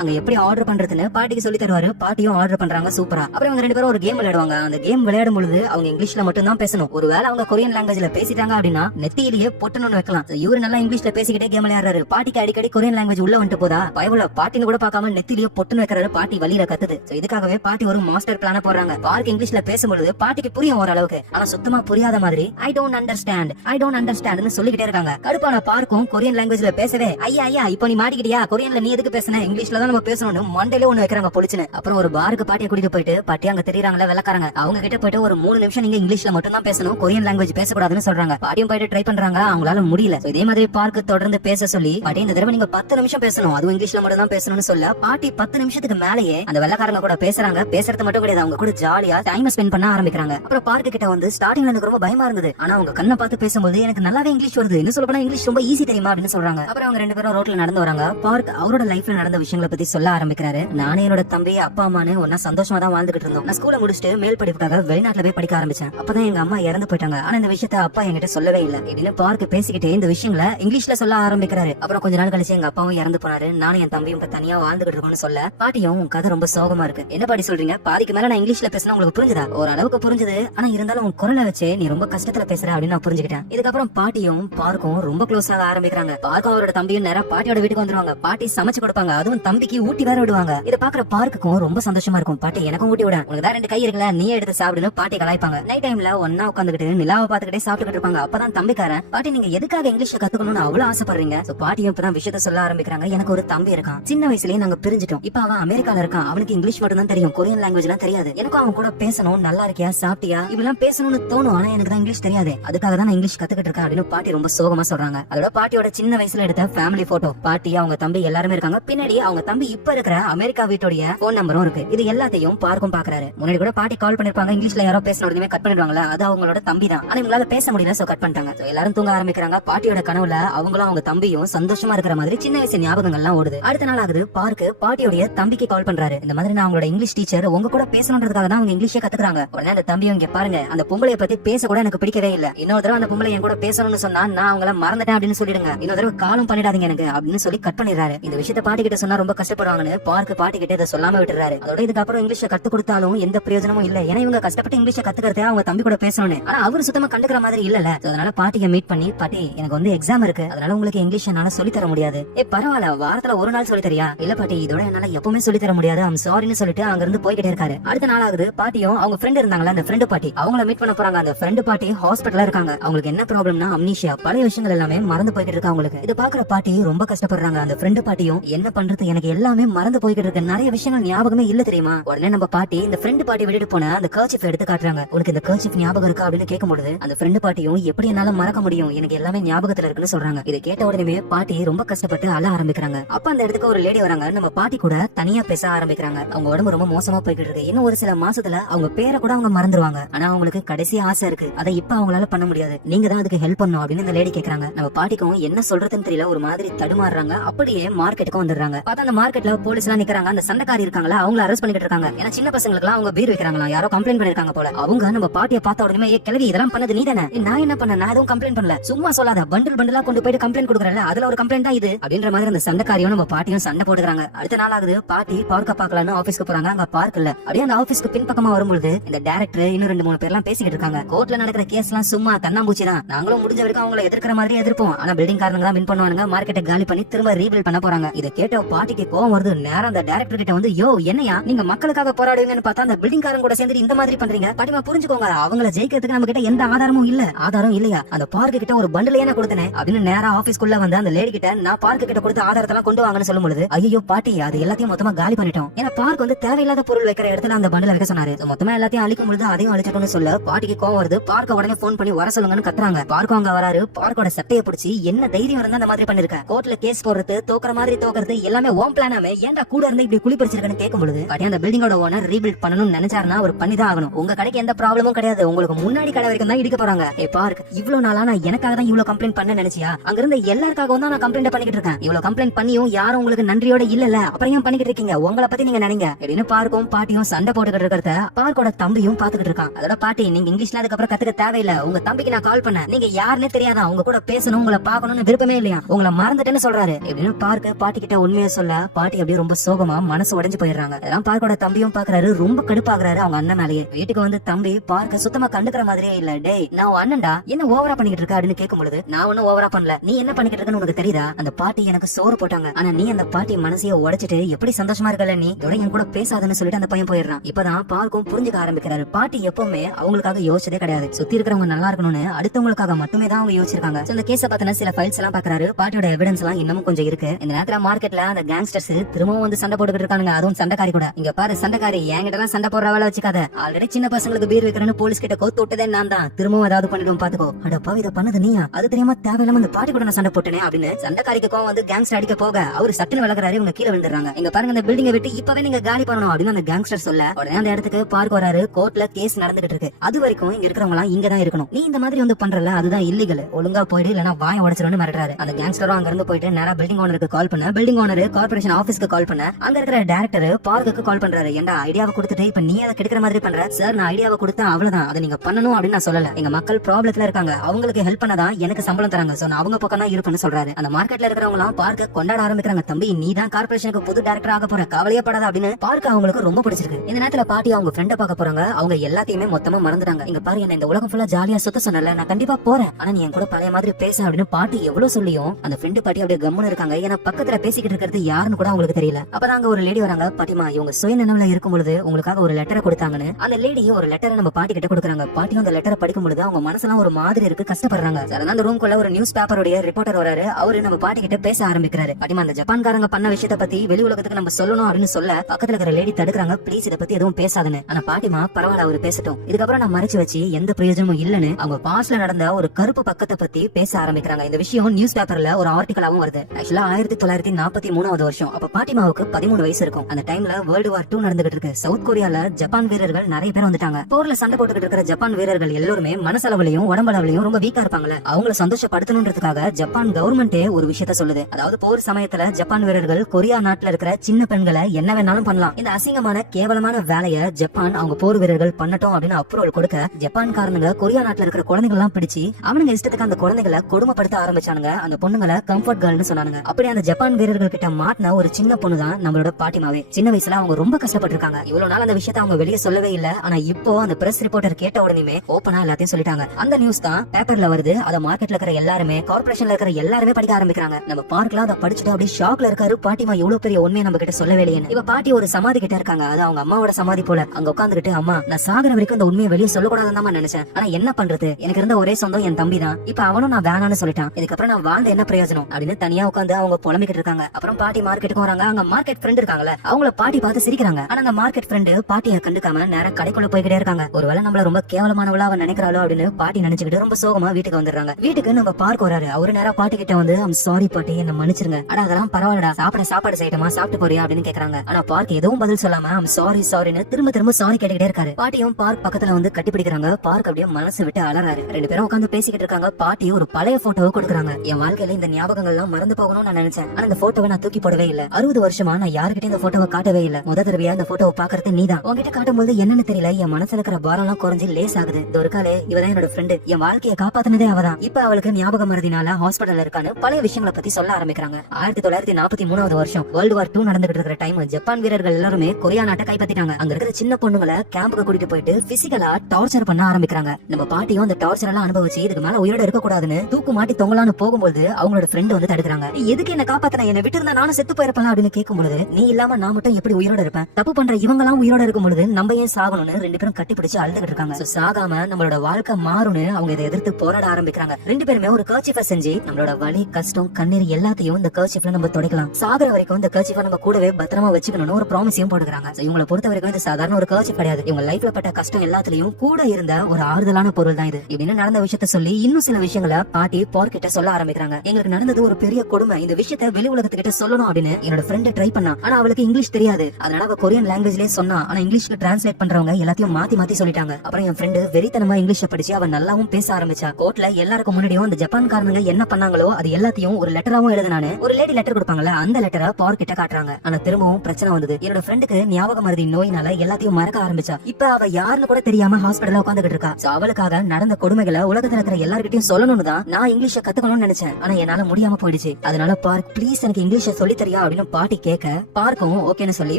அங்க எப்படி ஆர்டர் பண்றதுன்னு பாட்டிக்கு சொல்லி தருவாரு. பாட்டியும் ஆர்டர் பண்றாங்க சூப்பரா. அப்புறம் இவங்க 2 பேரும் ஒரு கேம் விளையாடுவாங்க. அந்த கேம் விளையாடும் பொழுது அவங்க இங்கிலீஷ்ல மட்டும் தான் பேசணும். ஒருவேளை அவங்க கொரியன் லாங்குவேஜ்ல பேசிட்டாங்க அப்படின்னா நெத்தியிலேயே பொட்டணும்னு வைக்கலாம். இவரு நல்லா இங்கிலீஷ்ல பேசிக்கிட்டே கேம் விளையாடுறாரு. பாட்டிக்கு அடிக்கடி கொரியன் லாங்குவேஜ் உள்ள வந்துட்டு போதா, பயவுல பாட்டின்னு கூட பார்க்காம நெத்திலேயே பொட்டுன்னு வைக்கிறாரு. பாட்டி வழியில கத்துது. இதுக்காகவே பாட்டி ஒரு மாஸ்டர் பிளான போடுறாங்க. பார்க்க இங்கிலீஷ்ல பேசும்பொழுது பாட்டிக்கு புரியும் ஓரளவுக்கு, ஆனா சுத்தமா புரியாத மாதிரி ஐ டோன்ட் அண்டர்ஸ்டாண்ட்னு சொல்லிக்கிட்டே இருக்காங்க. கடுப்பான பார்க்கும் கொரியன் லாங்குவேஜ்ல பேசவே, ஐயா இப்போ நீ மாட்டிக்கிட்டியா, கொரியன்ல நீ எதுக்கு பேசுன, இங்கிலீஷ்ல தான் நம்ம பேசணும்னு மண்டையில ஒண்ணு வைக்கிறாங்க பொலிச்சுன்னு. அப்புறம் ஒரு பாருக்கு பாட்டியை கூட்டிட்டு போயிட்டு, பாட்டி அங்க தெரியுறாங்களா வெள்ளக்காரங்க, அவங்க கிட்ட போயிட்டு ஒரு 3 நிமிஷம் நீங்க இங்கிலீஷ்ல மட்டும் தான் பேசணும், கொரியன் லாங்குவேஜ் பேசக்கூடாதுன்னு சொல்றாங்க. பாட்டியும் போயிட்டு ட்ரை பண்றாங்க, அவங்களால முடியல. இதே மாதிரி பார்க்கு தொடர்ந்து பேச சொல்லி, பாட்டி இந்த தடவை நீங்க 10 நிமிஷம் பேசணும், அதுவும் இங்கிலீஷ்ல மட்டும் தான் பேசணும்னு சொல்ல, பாட்டி 10 நிமிஷத்துக்கு மேலேயே அந்த வெள்ளக்காரங்க கூட பேசுறாங்க. பேசுறது மட்டும் கிடையாது, அவங்க கூட ஜாலியா டைம் ஸ்பெண்ட் பண்ண ஆரம்பிக்கிறாங்க. அப்புறம் பார்க்கு கிட்ட வந்து ஸ்டார்டிங்ல எனக்கு ரொம்ப பயமா இருந்தது, ஆனா அவங்க கண்ணை பார்த்து பேசும்போது எனக்கு நல்லாவே இங்கிலீஷ் வருது, இன்னும் சொல்ல போனா இங்கிலீஷ் ரொம்ப ஈஸி தெரியுமா அப்படின்னு சொல்றாங்க. அப்புறம் அவங்க 2 பேரும் ரோட்ல நடந்து வராங்க. பார்க் அவரோட லைஃப்ல நடந்த விஷயங்களை பத்தி சொல்ல ஆரம்பிக்கிறாரு. நானே என்னோட தம்பி அப்பா அம்மானு ஒன்னா சந்தோஷமா தான் வாழ்ந்துகிட்டு இருந்தோம். நான் ஸ்கூல முடிச்சுட்டு மேல் படிப்புக்காக வெளிநாட்டுல போய் படிக்க ஆரம்பிச்சேன். அப்பதான் அப்பதான் எங்க அம்மா இறந்து போயிட்டாங்க. ஆனா இந்த விஷயத்த அப்பா என்கிட்ட சொல்லவே இல்ல. இப்படின்னு பார்க்க பேசிக்கிட்டே இந்த விஷயங்களை இங்கிலீஷ்ல சொல்ல ஆரம்பிக்கிறாரு. அப்புறம் கொஞ்ச நாள் கழிச்சு எங்க அப்பாவும் இறந்து போனாரு. நானும் என் தம்பியும் இப்ப தனியா வாழ்ந்துகிட்டு இருக்கோம்னு சொல்ல பாட்டியும் உன் கதை ரொம்ப சோகமா இருக்கு. என்ன பாட்டி சொல்றீங்க? பாதிக்கு மேல நான் இங்கிலீஷ்ல பேசினா உங்களுக்கு புரிஞ்சுதா? ஓரளவுக்கு புரிஞ்சுது. ஆனா இருந்தாலும் உன் குரலை வச்சு நீ ரொம்ப கஷ்டத்துல பேசுற அப்படின்னு நான் புரிஞ்சுக்கிட்டேன். இதுக்கப்புறம் பாட்டியும் பார்க்கும் ரொம்ப க்ளோஸ் ஆக ஆரம்பிக்கிறாங்க. பார்க்கும் அவரோட தம்பியும் நேரா பாட்டியோட வீட்டுக்கு வந்துருவாங்க. பாட்டி சமைச்சு கொடுப்பாங்க. அதுவும் தம்பிக்கு ஊட்டி வேற விடுவாங்க. இதை பாக்குற பார்க்குக்கும் ரொம்ப சந்தோஷமா இருக்கும். பாட்டி எனக்கும் ஊட்டி விட, உனக்கு தான் 2 கை இருக்குல்ல, நீ எடுத்து சாப்பிடுன்னு பாட்டி கலாய்ப்பாங்க. நைட் டைம்ல ஒன்னா உட்காந்துக்கிட்டு நிலாவை பாத்துக்கிட்டே சாப்பிட்டுக்கிட்டு இருப்பாங்க. அப்பதான் தம்பிக்காரன், பாட்டி நீங்க எதுக்காக இங்கிலீஷ் கத்துக்கணும்னு அவ்வளவு ஆசைப்படுறீங்க? பாட்டியும் இப்பதான் விஷயத்த சொல்ல ஆரம்பிக்கிறாங்க. எனக்கு ஒரு தம்பி இருக்கான். சின்ன வயசுலயே நாங்க பிரிஞ்சிட்டோம். இப்ப அவன் அமெரிக்கால இருக்கான். அவனுக்கு இங்கிலீஷ் மட்டும் தான் தெரியும். கொரியன் லாங்குவேஜ் எல்லாம் தெரியாது. எனக்கும் அவன் கூட பேசணும், நல்லா இருக்கியா, சாப்பிட்டியா இப்படிலாம் பேசணும்னு தோணும். ஆனா எனக்கு தான் இங்கிலீஷ் தெரியாது. அதுக்காக தான் நான் இங்கிலீஷ் கத்துக்கிட்டு இருக்கேன் அப்படின்னு பாட்டி ரொம்ப சோகமா சொல்றாங்க. அதோட பாட்டியோட சின்ன வயசுல எடுத்த ஃபேமிலி போட்டோ, பாட்டி அவங்க தம்பி எல்லாருமே இருக்காங்க. பின்னாடி அவங்க தம்பி இப்ப இருக்கிற அமெரிக்கா வீட்டோடைய போன் நம்பரும் இருக்கு. இது எல்லாத்தையும் பார்க்கும் பாக்குறாரு. முன்னாடி கூட பாட்டி கால் பண்ணிருப்பாங்க. இங்கிலீஷ்ல யாரோ பேசின உடனே கட் பண்ணிடுவாங்களா, அது அவங்களோட தம்பி தான். ஆனா இவங்களால பேச முடியல, சோ கட் பண்ணிட்டாங்க. எல்லாரும் தூங்க ஆரம்பிக்கிறாங்க. பாட்டியோட கனவுல அவங்களும் அவங்க தம்பியும் சந்தோஷமா இருக்கிற மாதிரி சின்ன வயசு ஞாபகங்கள்லாம் ஓடுது. அடுத்த நாள் ஆகுது. பார்க்கு பாட்டியோடைய தம்பிக்கு கால் பண்றாரு. இந்த மாதிரி நான் அவங்களோட இங்கிலீஷ் டீச்சர், உங்க கூட பேசணுன்றதுக்காக தான் அவங்க இங்கிலீஷே கத்துக்கிறாங்க. உடனே அந்த தம்பியும் இங்க பாருங்க, அந்த பொம்பளைய பத்தி பேச கூட எனக்கு பிடிக்கவே இல்ல. இன்னொரு தடவை அந்த பொம்பளை என் கூட பேசணும்னு சொன்னா நான் அவங்கள மறந்துட்டேன் அப்படின்னு சொல்லிடுங்க. இன்னொரு தடவை காலும் பண்ணிடாதீங்க எனக்கு அப்படின்னு சொல்லி கட் பண்ணிடுறாரு. இந்த விஷயத்த பாட்டி கிட்ட சொன்னா ரொம்ப கஷ்டப்படுவாங்கன்னு பார்க்கு பாட்டி கிட்ட இதை சொல்லாம விட்டுறாரு. அதோட இதுக்கப்புறம் இங்கிலீஷ் கத்து கொடுத்தாலும் எந்த பிரயோஜனமும் இல்ல. ஏன்னா இவங்க கஷ்டப்பட்டு இங்கிலீஷ் கத்துக்கிறதே அவங்க தம்பி கூட பேசணும்னு. ஆனா அவரு சுத்தமா கண்டுக்கிற மாதிரி இல்லல. அதனால பாட்டியை மீட் பண்ணி, பாட்டி எனக்கு வந்து எக்ஸாம் இருக்கு, அதனால உங்களுக்கு இங்கிலீஷ் என்னால சொல்லி தர முடியாது. பரவாயில்ல, வாரத்துல ஒரு நாள் சொல்லி தரியா? இல்ல பாட்டி, இதோட என்னால எப்பவுமே சொல்லி தர முடியாது, ஐம் சாரின்னு சொல்லிட்டு அங்க இருந்து போய்கிட்டே இருக்காரு. அடுத்த நாள் ஆகுது. பாட்டியும் அவங்க ஃப்ரெண்ட் இருந்தாங்களா, அந்த ஃப்ரெண்டு பாட்டி, அவங்கள மீட் பண்ண போறாங்க. அந்த ஃப்ரெண்டு பாட்டி ஹாஸ்பிட்டல்ல இருக்காங்க. அவங்களுக்கு என்ன ப்ராப்ளம்னா அம்னீஷியா, பழைய விஷயங்கள் எல்லாமே மறந்து போய்கிட்டு இருக்கு அவங்களுக்கு. இது பாக்குற பாட்டி ரொம்ப கஷ்டப்படுறாங்க. அந்த ஃப்ரெண்டு பாட்டியும் என்ன பண்றது, எனக்கு எல்லாமே மறந்து போய்கிட்டு இருக்கு, நிறைய விஷயங்கள் ஞாபகமே இல்ல தெரியுமா? உடனே நம்ம பாட்டி இந்த ஃப்ரெண்டு பாட்டி விட்டுட்டு போன அந்த கர்ச்சிப் எடுத்து காட்டுறாங்க. உனக்கு இந்த கர்ச்சிப் ஞாபகம் இருக்கா அப்படின்னு கேட்கும்போது அந்த ஃப்ரெண்டு பாட்டியும் எப்படி என்னால மறக்க முடியும், எனக்கு எல்லாமே ஞாபகத்துல இருக்குன்னு சொல்றாங்க. இதை கேட்ட உடனே பாட்டி ரொம்ப கஷ்டப்பட்டு அழ ஆரம்பிக்கிறாங்க. அப்ப அந்த இடத்துக்கு ஒரு லேடி வராங்க. நம்ம பாட்டி கூட தனியா பேச ஆரம்பிக்கிறாங்க. அவங்க உடம்பு ரொம்ப மோசமா போய்கிட்டு இருக்கு. இன்னும் ஒரு சில மாசத்துல அவங்க பேரை கூட அவங்க மறந்துடுவாங்க. ஆனா அவங்களுக்கு கடைசி ஆசை இருக்கு, அதை இப்ப அவங்களால பண்ண முடியாது, நீங்க தான் அதுக்கு ஹெல்ப் பண்ணணும் அப்படின்னு இந்த லேடி கேக்குறாங்க. நம்ம பாட்டிக்கும் என்ன சொல்றதுன்னு தெரியல, ஒரு மாதிரி தடுமாறுறாங்க. அப்படியே மார்க்கெட்டுக்கு வந்துடுறாங்க. பார்த்தா அந்த மார்க்கெட்ல போலீஸ் எல்லாம் நிக்கிறாங்க. அந்த சண்டைக்காரி இருக்காங்களா, அவங்கள அரெஸ்ட் பண்ணிட்டு இருக்காங்க. ஏன்னா சின்ன பசங்களுக்கு அவங்க பீர் வைக்கிறாங்களா, யாரோ கம்ப்ளைண்ட் பண்ணிருக்காங்க போல. அவங்க நம்ம பாட்டியை பார்த்த உடனே கிளவி இதெல்லாம் பண்ணது நீ தானே? நான் என்ன பண்ண, நான் எதுவும் கம்ப்ளைண்ட் பண்ணல, சும்மா சொல்லாத, பண்டில் பண்டிலா கொண்டு போயிட்டு கம்ப்ளைண்ட் கொடுக்குறல, அதுல ஒரு கம்ப்ளைண்ட் தான் இது அப்படின்ற மாதிரி அந்த சண்டைக்காரியும் நம்ம பாட்டியும் சண்டை போட்டுக்கிறாங்க. அடுத்த நாள் ஆகுது. பாட்டி பார்க்க பாக்கலான்னு ஆபீஸ்க்கு போறாங்க. அங்க பார்க் இல்ல. அப்படியே அந்த ஆபீஸ்க்கு பின்பக்கமா வரும்போது இந்த டைரக்டர் இன்னும் 2-3 பேர் எல்லாம் பேசிக்கிட்டு இருக்காங்க. கோர்ட்ல நடக்கிற கேஸ் எல்லாம் சும்மா கண்ணாம்பூச்சி தான், நாங்களும் முடிஞ்ச வரைக்கும் அவங்களை எதிர்க்கிற மாதிரி எதிர்ப்போம், ஆனா பில்டிங் காரணங்க தான் வின் பண்ணுவாங்க, மார்க்கெட்டை காலி பண்ணி திரும்ப ரீபில்ட் பண்ண போறாங்க. இதை கேட்ட பாட்டிக்கு கோவம் வருது. நேரம் அந்த டைரக்டர் கிட்ட வந்து, யோ என்னையா நீங்க மக்களுக்காக போராடுவீங்கன்னு பார்த்தா அந்த பில்டிங் காரங்க கூட சேர்ந்து இந்த மாதிரி பண்றீங்க, பாட்டிமா புரிஞ்சுக்கோங்க, அவங்கள ஜெயிக்கிறதுக்கு நம்ம கிட்ட எந்த ஆதாரமும் இல்ல. ஆதாரம் இல்லையா? அந்த பார்க்கு கிட்ட ஒரு பண்டில் ஏன கொடுத்தனே அப்படின்னு நேரா ஆபீஸ்க்குள்ள வந்து அந்த லேடி கிட்ட நான் பார்க்கு கிட்ட கொடுத்த ஆதாரத்தெல்லாம் கொண்டு வாங்கன்னு சொல்லும் பொழுது, ஐயோ பாட்டி அது எல்லாத்தையும் மொத்தமா காலி பண்ணிட்டோம், ஏன்னா பார்க் வந்து தேவையில்லாத பொருள் வைக்கிற இடத்துல அந்த பண்டில் வைக்க சொன்னாரு, மொத்தமா எல்லாத்தையும் அழிக்கும் பொழுது அதையும் அழிச்சிட்டோம்னு சொல்ல பாட்டிக்கு கோவம் வருது. பார்க்க உடனே போன் பண்ணி வர சொல்லுங்கன்னு கத்துறாங்க. பார்க்க அங்க வராரு. பார்க்கோட சட்டையை பிடிச்சி, என்ன தைரியம் இருந்தா அந்த மாதிரி பண்ணிருக்க, கோர்ட்ல கேஸ் போடுறது, தோக்குற மாதிரி தோக்குறது எல்லாமே ஓம் பிளானாமே, ஏன்டா கூட இருந்து இப்படி குழி பறிச்சிருக்கன்னு கேட்கும் பொழுது, பாட்டி அந்த பில்டிங்கோட ஓனர் ரீபில்ட் பண்ணணும்னு நினைச்சாருன்னா அவர் பண்ணிதான் ஆகணும், உங்க கடைக்கு எந்த ப்ராப்ளமும் கிடையாது, உங்களுக்கு முன்னாடி கடை வரைக்கும் தான் இடிக்க போறாங்க. பார்க் இவ்வளவு நாளா நான் எனக்காக தான் இவ்வளவு கம்ப்ளைண்ட் பண்ண நினைச்சியா? அங்க இருந்த எல்லாருக்காகவும் தான் நான் கம்ப்ளைண்ட் பண்ணிக்கிட்டு இருக்கேன், இவ்வளவு கம்ப்ளைண்ட் பண்ணியும் யாரும் உங்களுக்கு நன்றியோட இல்ல, அப்புறம் ஏன் பண்ணிக்கிட்டு இருக்கீங்க, உங்களை பத்தி நீங்க நினைங்க அப்படின்னு பார்க்கும் பாட்டியும் சண்டை போட்டுக்கிட்டு இருக்கிறத பார்க்கோட தம்பியும் பாத்துக்கிட்டு இருக்கான். அதோட பாட்டி, நீங்க இங்கிலீஷ்ல அதுக்கப்புறம் கத்துக்க தேவையில்ல, உங்க தம்பிக்கு நான் கால் பண்ண, நீங்க யாருன்னே தெரியாதா, உங்க கூட பேசணும், உங்களை பாக்கணும்னு விருப்பமே இல்லையா, உங்களை மறந்துட்டேன்னு சொல்றாரு அப்படின்னு பார்க்க பாட்டி கிட்ட உண்மையை சொல்ல பாட்டி அப்படியே ரொம்ப சோகமா மனசு உடைஞ்சு போயிடுறாங்க. அதெல்லாம் பார்க்கோட தம்பியும் பாக்குறாரு. ரொம்ப கடுப்பாக்குறாரு அவங்க அண்ணன் மேலேயே. வீட்டுக்கு வந்து தம்பி பார்க்க சுத்தமா கண்டுக்கிற மாதிரியே இல்ல. டேய் நான் அண்ணன்டா, என்ன ஓவரா பண்ணிக்கிட்டு இருக்க அப்படின்னு கேட்கும் பொழுது, நான் ஒன்னும் ஓவரா பண்ணல, நீ என்ன பண்ணிக்கிட்டு இருக்கன்னு உனக்கு தெரியுதா, அந்த பாட்டி எனக்கு சோறு போட்டாங்க, ஆனா நீ அந்த பாட்டி மனசைய உடைச்சிட்டு எப்படி சந்தோஷமா இருக்கல, நீ இதோட என் கூட பேசாதன்னு சொல்லிட்டு அந்த பையன் போயிடுறான். இப்பதான் பார்க்கும் புரிஞ்சுக்க ஆரம்பிக்கிறாரு. பாட்டி எப்பவுமே அவங்களுக்காக யோசிச்சதே கிடையாது, சுத்தி இருக்கிறவங்க நல்லா இருக்கணும்னு அடுத்தவங்களுக்காக மட்டுமே தான் அவங்க யோசிச்சிருக்காங்க. இந்த கேஸ பத்தின சில ஃபைல்ஸ் எல்லாம் பாக்குறாரு. பாட்டியோட எவிடன்ஸ் எல்லாம் இன்னமும் கொஞ்சம் இருக்கு. இந்த நேரத்துல மார்க்கெட்ல அந்த கேங்ஸ்டர்ஸ் திரும்பவும் வந்து சண்டை போட்டுக்கிட்டு இருக்காங்க. அதுவும் சண்டைக்காரி கூட. இங்க பாரு சண்டைக்காரி, என்கிட்ட எல்லாம் சண்டை போடுற வேலை வச்சுக்காத, ஆல்ரெடி சின்ன பசங்களுக்கு பீர் வைக்கிறேன்னு போலீஸ் கிட்ட கோத்து விட்டதே நான் தான், திரும்பவும் ஏதாவது பண்ணிடுவோம் பாத்துக்கோ. அடப்பா இதை பண்ணது நீயா, அது தெரியாம தேவையில்லாம அந்த பாட்டி கூட நான் சண்டை போட்டேனே அப்படின்னு சண்டைக்காரிக்கு கோவம் வந்து கேங்ஸ்டர் அடிக்க போக அவரு சட்டுன்னு விளக்குறாரு. இவங்க கீழே விழுந்துறாங்க. இங்க பாருங்க அந்த பில்டிங்கை விட்டு இப்பவே நீங்க காலி பண்ணணும் அப்படின்னு அந்த கேங்ஸ்டர் சொல்ல உடனே அந்த இடத்துக்கு பார்க்க வராரு. கோர்ட்ல கேஸ் நடந்துகிட்டு இருக்கு, அது வரைக்கும் இங்க இருக்கிறவங்க எல்லாம் இங்க தான் இருக்கணும், நீ இந்த மாதிரி வந்து பண்றல அதுதான் இல்லீகல், ஒழுங்கா போயிடு இல்லனா வாயை உடைச்சிருன்னு மிரட்டுறாரு. அந்த கேங்ஸ்டரும் அங்க இருந்து போயிட்டு நேரா பில்டிங் ஓனருக்கு கால் பண்ண, பில்டிங் ஓனர் கார்ப்பரேஷன் ஆபீஸ்க்கு கால் பண்ண, அங்க இருக்கிற டைரக்டர் பார்க்குக்கு கால் பண்றாரு. ஏன்டா ஐடியாவை கொடுத்துட்டு இப்ப நீ அதை கெடுக்கிற மாதிரி பண்ற? சார் நான் ஐடியாவை கொடுத்தேன் அவ்வளவுதான், தான், அதை நீங்க பண்ணணும் அப்படின்னு நான் சொல்லல. எங்க மக்கள் ப்ராப்ளத்துல இருக்காங்க, அவங்களுக்கு ஹெல்ப் பண்ணதான் எனக்கு சம்பளம் தராங்க. சோ நான் அவங்க பக்கம் தான் இருப்பேன்னு சொல்றாரு. அந்த மார்க்கெட்ல இருக்கிறவங்க எல்லாம் பார்க்க கொண்டாட ஆரம்பிக்கிறாங்க. தம்பி நீ தான் கார்பரேஷனுக்கு புது டைரக்டர் ஆக போற, கவலையே படாத அப்படின்னு பார்க்க அவங்களுக்கு ரொம்ப பிடிச்சிருக்கு. இந்த நேரத்துல பாட்டி அவங்க ஃப்ரெண்ட பார்க்க போறாங்க. அவங்க எல்லாத்தையுமே மொத்தமா மறந்துட்டாங்க. இங்க பாரு, என்ன இந்த உலகம் ஃபுல்லா ஜாலியா சுத்த சொன்னல, நான் கண்டிப்பா போறேன், ஆனா நீ என் கூட பழைய மாதிரி பேச அப்படின்னு பாட்டி எவ்வளவு சொல்லியும் அந்த ஃப்ரெண்டு பாட்டி அப்படியே கம்முன்னு இருக்காங்க. ஏன்னா பக்கத்துல பேசிக்கிட்டு இருக்கிறது யாருன்னு கூட அவங்களுக்கு தெரியல. அப்பதான் அங்க ஒரு லேடி வராங்க. பாட்டிமா, இவங்க சுயநனவுல இருக்கும் பொழுது உங்களுக்காக ஒரு லெட்டரை கொடுத்தாங்கன்னு அந்த லேடி ஒரு லெட்டரை நம்ம பாட்டி கிட்ட கொடுக்குறாங்க. பாட்டியும் அந்த லெட்டரை படிக்கும் பொழுது அவங்க மனசெல்லாம் ஒரு மாதிரி இருக்கு, கஷ்டப்படுறாங்க. அந்த ரூம்குள்ள ஒரு நியூஸ் பேப்பருடைய ரிப்போர்ட்டர் வராரு. அவரு நம்ம பாட்டி கிட்ட பேச ஆரம்பிக்கிறாரு. பாட்டிமா, அந்த ஜப்பான்காரங்க பண்ண விஷயத்தை பத்தி வெளி உலகத்துக்கு நம்ம சொல்லணும் அப்படின்னு சொல்ல பக்கத்துல இருக்கிற லேடி தடுக்கிறாங்க. ப்ளீஸ் இத பத்தி எதுவும் பேசாதுன்னு. ஆனா பாட்டிமா, பரவாயில்ல அவரு பேசட்டும், இதுக்கப்புறம் நான் மறைச்சு வச்சு எந்த பிரயோஜனமும் இல்லன்னு அவங்க பாஸ்ட்ல நடந்த ஒரு கருப்பு பக்கத்தை பத்தி பேச ஆரம்பிக்கிறாங்க. இந்த விஷயம் நியூஸ் பேப்பர்ல ஒரு ஆர்டிகலாவும் வருது. ஆக்சுவலா 1943 வருஷம். அப்ப பாட்டிமாவுக்கு 13 வயசு இருக்கும். அந்த டைம்ல வேர்ல்டு வார் 2 நடந்துகிட்டு இருக்கு. சவுத் கொரியால ஜப்பான் வீரர்கள் நிறைய பேர் வந்துட்டாங்க. போர்ல சண்டை போட்டுக்கிட்டு இருக்கிற ஜப்பான் வீரர்கள் எல்லாருமே மனசளவுலயும் உடம்பளவுலயும் ரொம்ப வீக்கா இருப்பாங்கல்ல, அவங்கள சந்தோஷப்படுத்தணும்ன்றதுக்காக ஜப்பான் கவர்மெண்டே ஒரு விஷயத்த சொல்லுது. அதாவது போர் சமயத்துல ஜப்பான் வீரர்கள் கொரியா நாட்டுல இருக்கிற சின்ன பெண்களை என்ன வேணாலும் பண்ணலாம், இந்த அசிங்கமான கேவலமான வேலையை ஜப்பான் அவங்க போர் வீரர்கள் பண்ணட்டும் அப்படின்னு அப்ரூவல் கொடுக்க ஜப்பான்காரனுங்க கொரியா நாட்டுல இருக்கிற குழந்தைகள் எல்லாம் பிடிச்சு அவனுங்க இஷ்டத்துக்கு அந்த குழந்தைகளை கொடுமைப்படுத்த ஆரம்பிச்சானுங்க. அந்த பொண்ணுங்களை கம்ஃபர்ட் கேர்ள்னு சொன்னாங்க. அப்படி அந்த ஜப்பான் வீரர்கள் கிட்ட மாட்டின ஒரு சின்ன பொண்ணு தான் நம்மளோட பாட்டிமாவே. சின்ன வயசுல அவங்க ரொம்ப கஷ்டப்பட்டிருக்காங்க. இவ்வளவு நாள் அந்த விஷயத்தை அவங்க வெளியே சொல்லவே இல்ல. ஆனா இப்போ அந்த பிரஸ் ரிப்போர்ட்டர் கேட்ட உடனே ஓபனா எல்லாத்தையும் சொல்லிட்டாங்க. அந்த நியூஸ் தான் பேப்பர்ல வருது. அத மார்க்கெட்ல இருக்கிற எல்லாருமே, கார்ப்பரேஷன்ல இருக்கிற எல்லாருமே படிக்க ஆரம்பிக்கிறாங்க. நம்ம பார்க்கலாம், அதை படிச்சுட்டு அப்படியே ஷாக்ல இருக்காரு. பாட்டிமா எவ்வளவு பெரிய உண்மையை நம்ம கிட்ட சொல்லவே இல்லையே. இப்ப பாட்டி ஒரு சமாதி கிட்ட இருக்காங்க. அது அவங்க அம்மாவோட சமாதி போல. அங்க உட்காந்துக்கிட்டு, அம்மா நான் சாகுற வரைக்கும் இந்த உண்மையை வெளியே சொல்லக்கூடாதுன்னு தான் நினைச்சேன். ஆனா என்ன பண்றது, எனக்கு இருந்த ஒரே சொந்தம் என் தம்பி தான். இப்ப அவனும் நான் வேணான்னு சொல்லிட்டான். இதுக்கப்புறம் நான் வாழ்ந்து என்ன பிரயோஜனம் அப்படின்னு தனியா உட்காந்து அவங்க புலம்பிக்கிட்டு இருக்காங்க. அப்புறம் பாட்டி மார்க்கெட்டுக்கு வராங்க. அங்க மார்க்கெட் ஃப்ரெண்ட் இருக்காங்கல்ல, அவங்கள பாட்டி பார்த்து சிரிக்கிறாங்க. ஆனா அந்த மார்க்கெட் ஃப்ரெண்டு பாட்டியை கண்டுக்காம நேரா கடைக்குள்ள போய்கிட்டே இருக்காங்க. ஒருவேளை நம்மள ரொம்ப கேவலமானவளா அவன் நினைக்கிறாளோ அப்படின்னு பாட்டி நினைச்சுக்கிட்டு ரொம்ப சோகமா வீட்டுக்கு வந்துடுறாங்க. வீட்டுக்கு நம்ம பார்க்க வராரு. அவரு நேரா பாட்டி கிட்ட வந்து, ஐம் சாரி பாட்டி, என்ன மன்னிச்சிருங்க. ஆனா அதெல்லாம் பரவாயில்லடா, சாப்பாடு செய்யட்டுமா, சாப்பிட்டு போறியா அப்படின்னு கேக்குறாங்க. ஆனா பார்க் எதுவும் பதில் சொல்லாம ஐம் சாரின்னு திரும்ப திரும்ப சாரி கேட்டுக்கிட்டே இருக்காரு. பாட்டியும் பார்க் பக்கத்துல வந்து கட்டி பிடிக்கிறாங்க. பார்க் அப்படியே மனசு விட்டு அலறாரு. ரெண்டு பேரும் உட்காந்து பேசிக்கிட்டு இருக்காங்க. பாட்டி ஒரு பழைய போட்டோவை கொடுக்குறாங்க. என் வாழ்க்கையில இந்த ஞாபகங்கள் எல்லாம் மறந்து போகணும்னு நான் நினைச்சேன். ஆனா இந்த போட்டோவை நான் தூக்கி போடவே இல்ல. 60 வருஷமா நான் யாருக்கிட்ட இந்த போட்டோவை காட்டவே இல்ல. முதல் தடவையா இந்த போட்டோவை பாக்குறது நீதான். உங்ககிட்ட காட்டும் போது என்னன்னு தெரியல, என் மனசுல இருக்கிற பாரம் எல்லாம் குறைஞ்சு லேஸ் ஆகுது. இந்த ஒரு காலே இவதான் என்னோட ஃப்ரெண்டு, என் வாழ்க்கையை காப்பாத்தினதே அவதான். இப்ப அவளுக்கு ஞாபகம் மறதினால ஹாஸ்பிட்டல்ல இருக்கான்னு பழைய விஷயங்களை பத்தி சொல்ல ஆரம்பிக்கிறாங்க. 1943 வருஷம் வேர்ல்டு வார் 2 நடந்துகிட்டு இருக்கிற டைம் ஜப்பான் வீரர்கள் எல்லாருமே கொரியா நாட்டை கைப்பற்றிட்டாங்க. அங்க இருக்கிற சின்ன பொண்ணுங்களை கேம்புக்கு கூட்டிட்டு போயிட்டு பிசிக்கலா டார்ச்சர் பண்ண ஆரம்பிக்கிறாங்க. நம்ம பாட்டியும் அந்த டார்ச்சர் எல்லாம் அனுபவிச்சு இதுக்கு மேல உயிரோட இருக்க கூடாதுன்னு தூக்கு மாட்டி தொங்கலான்னு போகும்போது அவங்களோட ஃப்ரெண்ட் வந்து தடுக்கிறாங்க. எதுக்கு என்ன காப்பாத்தின, என்ன விட்டு இருந்தா நானும் செத்து போயிருப்பேன் அப்படின்னு கேட்கும்போது, நீ இல்லாம நான் மட்டும் எப்படி உயிரோட இருப்பேன், தப்பு பண்ற இவங்க எல்லாம் உயிரோட இருக்கும் பொழுது நம்ம ஏன் சாகணும்னு ரெண்டு பேரும் கட்டி பிடிச்சு அழுதுகிட்டு இருக்காங்க. சாகாம நம்மளோட வாழ்க்கை மாறும்னு அவங்க இதை எதிர்த்து போராட ஆரம்பிக்கிறாங்க. ரெண்டு பேருமே ஒரு கர்ச்சீஃபை செஞ்சு நம்மளோட வலி, கஷ்டம், கண்ணீர் எல்லாத்தையும் இந்த கர்ச்சீஃப்ல நம்ம துடைக்கலாம். சாகர வரைக்கும் இந்த கர்ச்சீஃபை நம்ம கூடவே பத்திரமா வச்சுக்கணும்னு ஒரு ப்ராமிஸையும் போடுறாங்க. இவங்களை பொறுத்த வரைக்கும் இது சாதாரண ஒரு கர்ச்சீஃப் கிடையாது. இவங்க லைஃப்ல பட்ட கஷ்டம் எல்லாத்துலயும் கூட இருந்த ஒரு ஆறுதலான பொருள் தான் இது. இப்படின்னு நடந்த விஷயத்த சொல்லி இன்னும் சில விஷயங்களை பாட்டி பார்க்கிட்ட சொல்ல ஆரம்பிக்கிறாங்க. எங்களுக்கு நடந்தது ஒரு பெரிய கொடுமை, இந்த விஷயத்த வெளி உலகத்துக்கிட்ட சொல்லணும் அப்படின்னு என்னோட ஃப்ரெண்ட் ட்ரை பண்ணா. ஆனா அவளுக்கு இங்கிலீஷ் தெரியாது. அதனால அவ கொரியன் லாங்குவேஜ்லயே சொன்னா. ஆனா இங்கிலீஷ்க்கு டிரான்ஸ்லேட் பண்றவங்க எல்லாத்தையும் மாத்தி சொல்லிட்டாங்க. அப்புறம் என் ஃப்ரெண்ட் வெறித்தனமா இங்கிலீஷ் படிச்சு அவன் நல்லாவும் பேச ஆரம்பிச்சா. கோர்ட்ல எல்லாருக்கும் முன்னாடியும் அந்த ஜப்பான்காரங்க என்ன பண்ணாங்களோ அது எல்லாத்தையும் ஒரு லெட்டராவும் எழுதினானு. ஒரு லேடி லெட்டர் கொடுப்பாங்கல்ல, அந்த லெட்டரை பார்க்கிட்ட காட்டுறாங்க. ஆனா திரும்பவும் பிரச்சனை வந்தது. என்னோட ஃப்ரெண்டுக்கு ஞாபக மறதி நோயினால எல்லாத்தையும் மறக்க ஆரம்பிச்சா. இப்ப அவ யாருன்னு கூட தெரியாம ஹாஸ்பிடல்ல உட்காந்துக்கிட்டு இருக்கா. அவளுக்காக நடந்த கொடுமைகளை உலகத்துல இருக்கிற எல்லார்கிட்டயும் சொல்லணும்னு தான் நான் இங்கிலீஷ கத்துக்கணும்னு நினைச்சேன். ஆனா என்னால முடியாம போயிடுச்சு. அதனால பார்க் ப்ளீஸ் எனக்கு இங்கிலீஷ சொல்லி தரியா அப்படின்னு பாட்டி கேட்க, பார்க்கும் ஓகேன்னு சொல்லி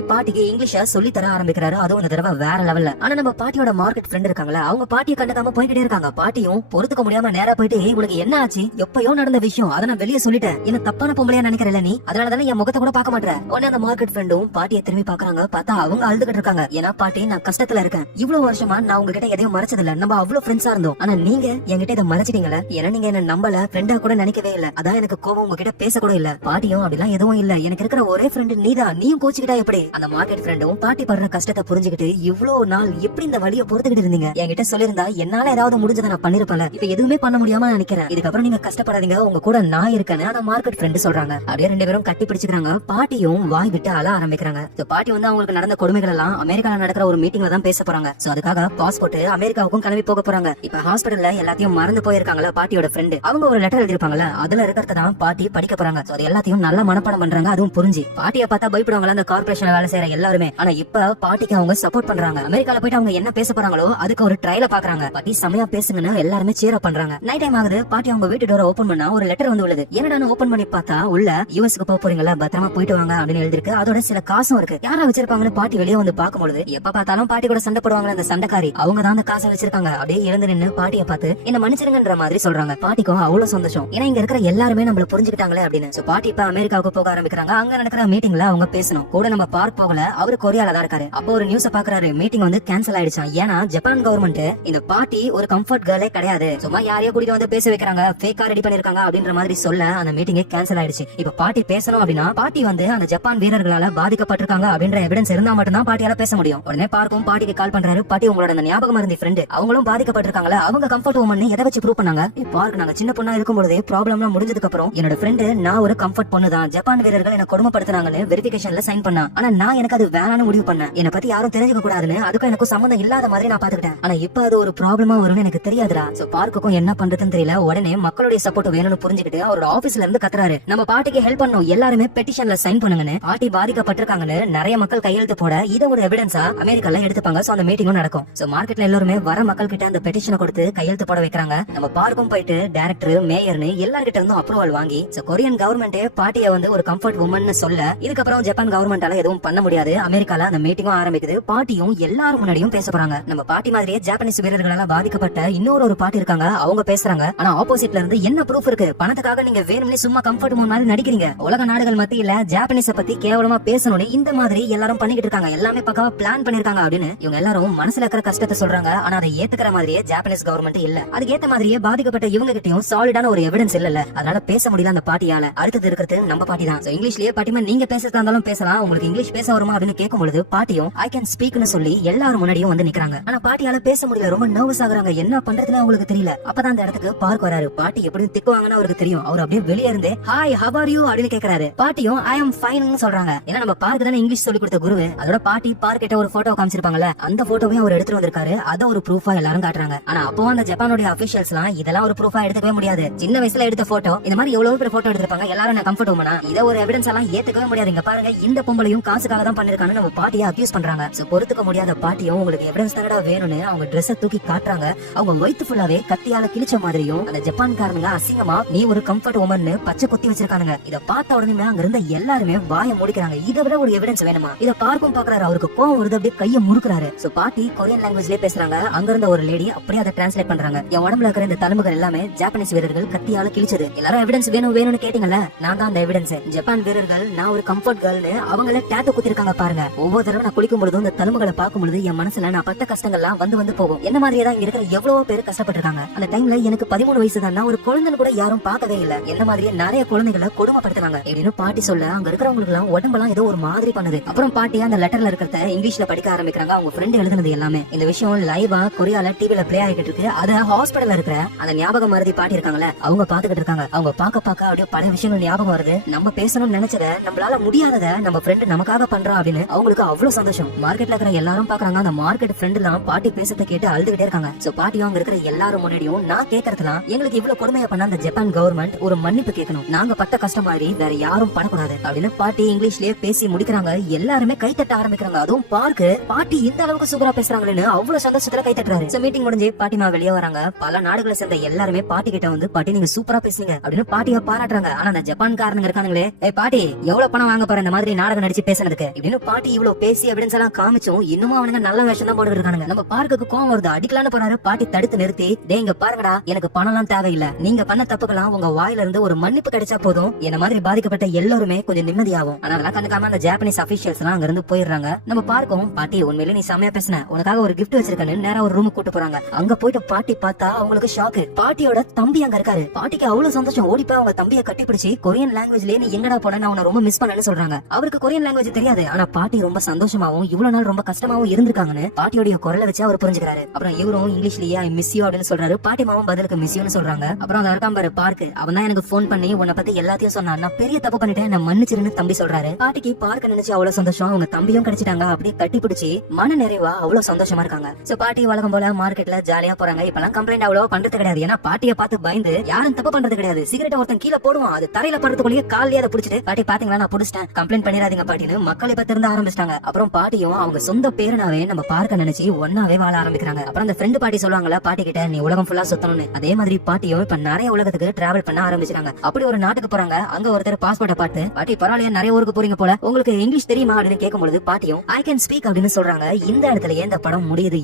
பாட்டிக்கு இங்கிலீஷ சொல்லி தர ஆரம்பிக்கிறாரு. அதுவும் இந்த தடவை வேற லெவல்ல. ஆனா நம்ம பாட்டியோட மார்க்கெட் ஃப்ரெண்ட் இருக்காங்களா, அவங்க பாட்டியை கண்டுக்காம போய்கிட்டே இருக்காங்க. பாட்டியும் பொறுத்துக்க முடியாம நேரா போயிட்டு, உங்களுக்கு என்ன ஆச்சு, எப்பயோ நடந்த விஷயம், அதை நான் வெளியே சொல்லிட்டேன், என்ன தப்பான பொம்பளையா நினைக்கிறல நீ, அதனால தானே என் முகத்தை கூட பார்க்க மாட்டேன். உடனே அந்த மார்க்கெட் ஃப்ரெண்டும் பாட்டியை திரும்பி பாக்குறாங்க. பார்த்தா அவங்க அழுதுகிட்டு இருக்காங்க. ஏன்னா பாட்டி, நான் கஷ்டத்துல இருக்கேன், இவ்வளவு வருஷமா நான் உங்ககிட்ட எதையும் மறைச்சது இல்ல, நம்ம அவ்வளவு ஃப்ரெண்ட்ஸா இருந்தோம், ஆனா நீங்க என்கிட்ட இதை மறைச்சிட்டீங்களா, ஏன்னா நீங்க என்ன நம்பல, ஃப்ரெண்டா கூட நினைக்கவே இல்ல, அதான் எனக்கு கோபம், உங்ககிட்ட பேச கூட இல்ல. பாட்டியும் அப்படிலாம் எதுவும் இல்ல, எனக்கு இருக்கிற ஒரே ஃப்ரெண்ட் நீதான், நீயும் கோச்சிக்கிட்டா எப்படி. அந்த மார்க்கெட் ஃப்ரெண்டும் பாட்டி படுற கஷ்டத்தை புரிஞ்சுக்கிட்டு, இவ்வளவு நாள் எப்படி இந்த வழியை பொறுத்துக்கிட்டு இருந்தீங்க, என்கிட்ட சொல்லிருந்தா என்னால ஏதாவது முடிஞ்சதை நான் பண்ணிருப்பேன், இப்ப எதுவுமே பண்ண முடியாம நினைக்கிறேன், இதுக்கப்புறம் நீங்க கஷ்டப்படாதீங்க, உங்க கூட நான் இருக்கேன்னு அந்த மார்க்கெட் ஃப்ரெண்ட் சொல்றாங்க. அப்படியே ரெண்டு பேரும் கட்டி பிடிச்சுக்கிறாங்க. பாட்டியும் வாய் விட்டு அழ ஆரம்பிக்கிறாங்க. பாட்டி வந்து அவங்களுக்கு நடந்த கொடுமைகள் எல்லாம் அமெரிக்கால நடக்கிற ஒரு மீட்டிங்ல தான் பேச போறாங்க. சோ அதுக்காக பாஸ்போர்ட் அமெரிக்காவுக்கும் கிளம்பி போக போறாங்க. இப்ப ஹாஸ்பிடல்ல எல்லாத்தையும் மறந்து போயிருக்காங்களா பாட்டியோட ஃப்ரெண்ட், அவங்க ஒரு லெட்டர் எழுதிருப்பாங்கல்ல, அதுல இருக்கிறதான் பாட்டி படிக்க போறாங்க. சோ அது எல்லாத்தையும் நல்ல மனப்பாடம் பண்றாங்க. அதுவும் புரிஞ்சு பாட்டியை பார்த்தா பயப்படுவாங்களா அந்த கார்பரேஷன்ல வேலை செய்யற எல்லாருமே. ஆனா இப்ப பாட்டிக்கு அவங்க சப்போர்ட் பண்றாங்க. அமெரிக்கால போயிட்டு அவங்க என்ன பேச போறாங்களோ அதுக்கு ஒரு ட்ரையல பாக்குறாங்க. பாட்டி செமையா பேசுங்கன்னு எல்லாருமே சேர் பண்றாங்க. நைட் டைம் ஆகுது. பாட்டி அவங்க வீட்டு டோரை ஓபன் பண்ணா ஒரு லெட்டர் வந்து விழுது. என்னடான்னு ஓபன் பண்ணி பார்த்தா உள்ள யுஎஸ்க்கு போக போறீங்களா, பத்திரமா போயிட்டு வாங்க அப்படின்னு எழுதிருக்கு. அதோட சில காசும் இருக்கு. யாரா வச்சிருப்பாங்கன்னு பாட்டி வெளியே வந்து பாக்கும்போது எப்ப பார்த்தாலும் பாட்டி கூட சண்டை போடுவாங்க அந்த சண்டைக்காரி, அவங்க தான் அந்த காசை வச்சிருக்காங்க. அப்படியே எழுந்து நின்னு பாட்டியை பார்த்து என்ன மன்னிச்சிருங்கன்ற மாதிரி சொல்றாங்க. பாட்டிக்கும் அவ்வளவு சந்தோஷம். ஏன்னா இங்க இருக்கிற எல்லாருமே நம்மள புரிஞ்சுக்கிட்டாங்களே அப்படின்னு. சோ பாட்டி இப்ப அமெரிக்காவுக்கு போக ஆரம்பிக்கிறாங்க. அங்க நடக்கிற மீட்டிங்ல அவங்க பேசணும். கூட நம்ம பார்க் போகல, அவரு கொரியால தான் இருக்காரு. அப்போ ஒரு நியூஸ் பாக்குறாரு, மீட்டிங் வந்து கேன்சல் ஆயிடுச்சாம். ஏன்னா ஜப்பான் கவர்மெண்ட் இந்த பாட்டி ஒரு கம்ஃபர்ட் கேர்ளே கிடையாது, சும்மா யாரையோ கூட்டிட்டு வந்து பேச வைக்கிறாங்க, ஃபேக்கா ரெடி பண்ணிருக்காங்க அப்படின்ற மாதிரி சொல்ல அந்த மீட்டிங்கே கேன்சல் ஆயிடுச்சு. இப்ப பாட்டி பேசணும் அப்படின்னா பாட்டி வந்து அந்த ஜப்பான் வீரர்களால பாதிக்கப்பட்டிருக்காங்க அப்படின்ற எவிடன்ஸ் இருந்தா மட்டும் தான் பாட்டியால பேச முடியும். உடனே பார்க்கும் பாட்டிக்கு கால் பண்றாரு. பாட்டி உங்களோட அந்த ஞாபகம் மருந்து ஃப்ரெண்ட் அவங்களும் பாதிக்கப்பட்டிருக்காங்களா, அவங்க கம்ஃபர்ட் உமன் எதை வச்சு ப்ரூவ் பண்ணாங்க? பார்க் நாங்க சின்ன பொண்ணா இருக்கும்போதே ப்ராப்ளம்லாம் முடிஞ்சதுக்கு அப்புறம் என்னோட ஃப்ரெண்ட் நான் ஒரு கம்ஃபர்ட் பொண்ணு தான், ஜப்பான் வீரர்கள் என்ன கொடுமைப்படுத்துறாங்கன்னு வெரிஃபிகேஷன்ல சைன் பண்ணா. ஆனா நான் எனக்கு அது வேணான்னு முடிவு பண்ணேன். என்ன பத்தி யாரும் தெரிஞ்சுக்க கூடாதுன்னு, அதுக்கும் எனக்கு சம்பந்தம் இல்லாத மாதிரி நான் பாத்துக்கிட்டேன். ஆனா இப்ப அது ஒரு ப்ராப்ளமா வரும்னு எனக்கு தெரியாதுடா. சோ பார்க்குக்கும் என்ன பண்றதுன்னு தெரியல. உடனே மக்களுடைய சப்போர்ட் வேணும்னு புரிஞ்சுக்கிட்டு அவரோட ஆபீஸ்ல இருந்து கத்துறாரு, நம்ம பாட்டிக்கு ஹெல்ப் பண்ணணும், எல்லாருமே பெட்டிஷன்ல சைன் பண்ணுங்கன்னு. பாட்டி பாதிக்கப்பட்டிருக்காங்கன்னு நிறைய மக்கள் கையெழுத்து போட இதை ஒரு எவிடன்ஸா அமெரிக்கால எடுத்துப்பாங்க. சோ அந்த மீட்டிங்கும் நடக்கும். சோ மார்க்கெட்ல எல்லாருமே வர மக்கள் கிட்ட அந்த பெட்டிஷனை கொடுத்து கையெழுத்து போட வைக்கிறாங்க. நம்ம பார்க்கும் போயிட்டு டைரக்டர் மேயர்னு எல்லார்கிட்ட இருந்தும் அப்ரூவல் வாங்கி கொரியன் கவர்மெண்டே பாட்டியை வந்து ஒரு கம்ஃபர்ட் உமன் சொல்ல, இதுக்கப்புறம் ஜப்பான் கவர்மெண்டால எதுவும் பண்ண முடியாது. அமெரிக்கால அந்த மீட்டிங்கும் ஆரம்பிக்குது. பாட்டியும் எல்லாரும் முன்னாடியும் பேச போறாங்க. நம்ம பாட்டி மாதிரியே ஜப்பானீஸ் வீரர்களால பாதிக்கப்பட்ட இன்னொரு பாட்டி இருக்காங்க, அவங்க பேசுறாங்க. ஆனா ஆப்போசிட்ல இருந்து என்ன ப்ரூஃப் இருக்கு? பணத்துக்காக நீங்க வேணும்னே சும்மா கம்ஃபர்ட் உமன் மாதிரி நடிக்கிறீங்க. உலக நாடுகள் மத்தியில ஜப்பானீஸ பத்தி கேவலமா பேசணும்னு இந்த மாதிரி எல்லாரும் பண்ணிக்கிட்டு இருக்காங்க, எல்லாமே பக்காவா பிளான் பண்ணிருக்காங்க அப்படின்னு இவங்க எல்லாரும் மனசுல இருக்கிற கஷ்டத்தை சொல்றாங்க. ஆனா அதை ஏத்துக்கிற மாதிரியே ஜப்பானீஸ் கவர்மெண்ட் இல்ல. அதுக்கு ஏத்த மாதிரியே பாதிக்கப்பட்ட இவங்க கிட்டயும் சாலிடான ஒரு எவிடன்ஸ் இல்ல. அதனால பேச முடியல அந்த பாட்டியால. அடுத்தது இருக்கிறது நம்ம பாட்டி தான். இங்கிலீஷ்லயே பாட்டிமா நீங்க பேசுறதா இருந்தாலும் பேசலாம், உங்களுக்கு இங்கிலீஷ் பேச வருமா அப்படின்னு கேட்கும் பொழுது பாட்டியும் ஐ கேன் ஸ்பீக்னு சொல்லி எல்லாரும் முன்னாடியும் வந்து நிக்கிறாங்க. ஆனா பாட்டியால பேச முடியல, ரொம்ப நர்வஸ் ஆகுறாங்க. என்ன பண்றதுன்னு அவங்களுக்கு தெரியல. அப்பதான் அந்த இடத்துக்கு பார்க் வராரு. பாட்டி எப்படியும் திக்குவாங்கன்னு அவருக்கு தெரியும். அவர் அப்படியே வெளியே இருந்து ஹாய் ஹவ் ஆர் யூ அப்படின்னு கேக்குறாரு. பாட்டியும் ஐ அம் ஃபைன்னு சொல்றாங்க. ஏன்னா நம்ம பார்க் தானே இங்கிலீஷ் சொல்லி கொடுத்த குரு. அதோட பாட்டி பார்க் கிட்ட ஒரு போட்டோ காமிச்சிருப்பாங்கல்ல, அந்த போட்டோவையும் அவர் எடுத்துட்டு வந்திருக்காரு. அத ஒரு ப்ரூஃபா எல்லாரும் காட்டுறாங்க. ஆனா அப்போ அந்த ஜப்பானுடைய அபிஷியல்ஸ் எல்லாம் இதெல்லாம் ஒரு ப்ரூஃபா எடுத்துக்கவே முடியாது. சின்ன வயசுல எடுத்த போட்டோ, இந்த மாதிரி எவ்வளவு பேர் போட்டோ எடுத்திருப்பாங்க, எல்லாரும் கம்ஃபர்ட் உமனா, இத ஒரு எவிடன்ஸ் எல்லாம் ஏத்துக்கவே முடியாது. இங்க பாருங்க இந்த பொம்பளையும் காசுக்காக தான் பண்ணிருக்கான்னு நம்ம பாட்டியை அக்யூஸ் பண்றாங்க. சோ பொறுத்துக்க முடியாத பாட்டியும் உங்களுக்கு எவிடன்ஸ் தானடா வேணும்னு அவங்க ட்ரெஸ்ஸை தூக்கி காட்டுறாங்க. அவங்க வயித்து ஃபுல்லாவே கத்தியால கிழிச்ச மாதிரியும் அந்த ஜப்பான்காரங்க அசிங்கமா நீ ஒரு கம்ஃபர்ட் உமன்னு பச்சை குத்தி வச்சிருக்கானுங்க. இத பார்த்த உடனே அங்க இருந்த எல்லாருமே வாயை முடிக்கிறாங்க. இதை விட ஒரு எவிடன்ஸ் வேணுமா? இத பார்க்கும் பாக்குறாரு. அவருக்கு கோவம் வருது, அப்படியே கையை முறுக்குறாரு. சோ பாட்டி கொரியன் லாங்குவேஜ்லயே பேசுறாங்க. அங்க இருந்த ஒரு லேடி அப்படியே அதை டிரான்ஸ்லேட் பண்றாங்க. என் உடம்புல இருக்கிற இந்த தழும்புகள் எல்லாமே ஜப்பானீஸ் வீரர்கள் கத்தியால கிழிச்சது. எல்லாரும் எவிடன்ஸ் வேணும்னு கேட்டீங்கல்ல, நான் தான் அந்த எவிடன்ஸ். ஜப்பான் வீரர்கள் நான் ஒரு கம்ஃபர்ட் கேர்ள்னு அவங்களே டேட்டூ குத்திருக்காங்க பாருங்க. ஒவ்வொரு தடவை நான் குளிக்கும் பொழுதும் இந்த தழும்புகளை பார்க்கும் பொழுது என் மனசுல நான் பட்ட கஷ்டங்கள்லாம் வந்து போகும். என்ன மாதிரியே தான் இருக்கிற எவ்வளவு பேர் கஷ்டப்பட்டிருக்காங்க. அந்த டைம்ல எனக்கு 13 வயசு தான், நான் ஒரு குழந்தைன்னு கூட யாரும் பார்க்கவே இல்ல. என்ன மாதிரியே நிறைய குழந்தைகளை கொடுமைப்படுத்துறாங்க அப்படின்னு பாட்டி சொல்ல அங்க இருக்கிறவங்களுக்கு எல்லாம் உடம்பெல்லாம் ஏதோ ஒரு மாதிரி பண்ணுது. அப்புறம் பாட்டி அந்த லெட்டர்ல இருக்கிறத இங்கிலீஷ்ல படிக்க ஆரம்பிக்கிறாங்க. அவங்க ஃப்ரெண்ட் எழுதுனது எல்லாமே. இந்த விஷயம் லைவா கொரியால டிவில பிளே ஆகிட்டு இருக்கு. அத ஹாஸ்பிடல்ல இருக்கிற அந்த ஞாபகம் மருதி பாட்டி இருக்காங்கல்ல, அவங்க பாத்துக்கிட்டு இருக்காங்க. அவங்க பாக்க அப்படியே பல விஷயங்கள் ஞாபகம் வருது. நம்ம பேசணும்னு நினைச்சத, நம்மளால முடியாதத நம்ம ஃப்ரெண்ட் நமக்காக பண்றா அப்படின்னு அவங்களுக்கு அவ்வளவு சந்தோஷம். மார்க்கெட்ல இருக்கிற எல்லாரும் பாக்குறாங்க. அந்த மார்க்கெட் ஃப்ரெண்ட் எல்லாம் பாட்டி பேசத்தை கேட்டு அழுதுகிட்டே இருக்காங்க. சோ பாட்டி அவங்க இருக்கிற எல்லாரும் முன்னாடியும் நான் கேட்கறதுலாம் எங்களுக்கு இவ்வளவு கொடுமையா பண்ண அந்த ஜப்பான் கவர்மெண்ட் ஒரு மன்னிப்பு கேட்கணும், நாங்க பட்ட கஷ்டம் மாதிரி வேற யாரும் பண்ணக்கூடாது அப்படின்னு பாட்டி இங்கிலீஷ்லயே பேசி முடிக்கிறாங்க. எல்லாருமே கைத்தட்ட ஆரம்பிக்கிறாங்க. அதுவும் பார்க்கு பாட்டி இந்த அளவுக்கு சூப்பரா பேசுறாங்கன்னு அவ்வளவு சந்தோஷத்துல கைத்தட்டுறாரு. சோ மீட்டிங் முடிஞ்சு பாட்டிமா வெளியே வராங்க. பல நாடுகளை சேர்ந்த எல்லாருமே பாட்டி கிட்ட வந்து பாட்டி நீங்க சூப்பரா பேசுங்க அப்படின்னு பாட்டியை பாராட்டுறாங்க. ஆனா அந்த ஜப்பான் காரங்க இருக்கானுங்களே, பாட்டி எவ்வளவு பணம் வாங்க போற இந்த மாதிரி நாடகம் நடிச்சு பேசுறதுக்கு இப்படின்னு பாட்டி இவ்வளவு பேசி எவிடன்ஸ் எல்லாம் காமிச்சும் இன்னும் அவனுங்க நல்ல வேஷம் தான் போட்டுட்டு இருக்கானுங்க. நம்ம பார்க்குக்கு கோவம் வருது, அடிக்கலான்னு போறாரு. பாட்டி தடுத்து நிறுத்தி டேங்க பாருங்கடா, எனக்கு பணம் எல்லாம் தேவையில்லை, நீங்க பண்ண தப்புக்கெல்லாம் உங்க வாயில இருந்து ஒரு மன்னிப்பு கிடைச்சா போதும், என்ன மாதிரி பாதிக்கப்பட்ட எல்லாருமே கொஞ்சம் நிம்மதியாகும். ஆனா அதெல்லாம் கண்டுக்காம அந்த ஜப்பானீஸ் அபிஷியல்ஸ் எல்லாம் அங்க இருந்து போயிடுறாங்க. நம்ம பார்க்கும் பாட்டி உண்மையிலே நீ செமையா பேசின, உனக்காக ஒரு கிஃப்ட் வச்சிருக்கேன்னு நேரா ஒரு ரூமுக்கு கூட்டு போறாங்க. அங்க போயிட்டு பாட்டி பார்த்தா அவங்களுக்கு ஷாக்கு. பாட்டியோட தம்பி அங்க இருக்காரு. பாட்டிக்கு அவ்வளவு சந்தோஷம். ஓடி போய் அவங்க தம்பியை கட்டிப்பிடிச்சு கொரியன் லாங்குவேஜ்லயே நீ எங்கடா போன, நான் உன்னை ரொம்ப மிஸ் பண்ணேன்னு சொல்றாங்க. அவருக்கு கொரியன் லாங்குவேஜ் தெரியாது. ஆனா பாட்டி ரொம்ப சந்தோஷமாவும் இவ்வளவு நாள் ரொம்ப கஷ்டமாவும் இருந்திருக்காங்கன்னு பாட்டியோட குரலை வச்சு அவர் புரிஞ்சுக்கிறாரு. அப்புறம் இவரும் இங்கிலீஷ்லயே ஐ மிஸ் யூ அப்படின்னு சொல்றாரு. பாட்டி மாவும் பதிலுக்கு மிஸ் யூன்னு சொல்றாங்க. அப்புறம் அதை இருக்கான் பாரு பார்க்கு, அவன் தான் எனக்கு போன் பண்ணி உன்னை பத்தி எல்லாத்தையும் சொன்னான், நான் பெரிய தப்பு பண்ணிட்டேன், நான் மன்னிச்சிருன்னு தம்பி சொல்றாரு. பாட்டிக்கு பார்க்க நினைச்சு அவ்வளவு சந்தோஷம். அவங்க தம்பியும் கிடைச்சிட்டாங்க. அப்படியே கட்டி பிடிச்சி மன நிறைவா அவ்வளவு சந்தோஷமா இருக்காங்க. சோ பாட்டி வழக்கம் போல மார்க்கெட்ல ஜாலியா போறாங்க. இப்பெல்லாம் கம்ப்ளைண்ட் அவ்வளவு பண்றது கிடையாது. ஏன்னா பாட்டியை பார்த்து பயந்து யாரும் தப்பு பண்றது கிடையாது. சிகரெட் ஒருத்தன் கீழே போடுவான், அது தரையில படுறதுக்குள்ளேயே காலையே அதை பிடிச்சிட்டு பாட்டி பாத்தீங்களா நான் புடிச்சிட்டேன், கம்ப்ளைண்ட் பண்ணிடாதீங்க பாட்டின்னு மக்கள் இப்ப திருந்த ஆரம்பிச்சிட்டாங்க. அப்புறம் பாட்டியும் அவங்க சொந்த பேரனாவே நம்ம பார்க்க நினைச்சு ஒன்னா தனியாவே வாழ ஆரம்பிக்கிறாங்க. அப்புறம் அந்த ஃப்ரெண்டு பாட்டி சொல்லுவாங்கல்ல பாட்டி கிட்ட, நீ உலகம் ஃபுல்லா சுத்தணும்னு. அதே மாதிரி பாட்டியும் இப்ப நிறைய உலகத்துக்கு டிராவல் பண்ண ஆரம்பிச்சாங்க. அப்படி ஒரு நாட்டுக்கு போறாங்க. அங்க ஒருத்தர் பாஸ்போர்ட்டை பார்த்து, பாட்டி பரவாயில்லையா நிறைய ஊருக்கு போறீங்க போல, உங்களுக்கு இங்கிலீஷ் தெரியுமா அப்படின்னு கேட்கும்போது பாட்டியும் ஐ கேன் ஸ்பீக் அப்படின்னு சொல்றாங்க. இந்த இடத்துலயே இந்த படம் முடியுது.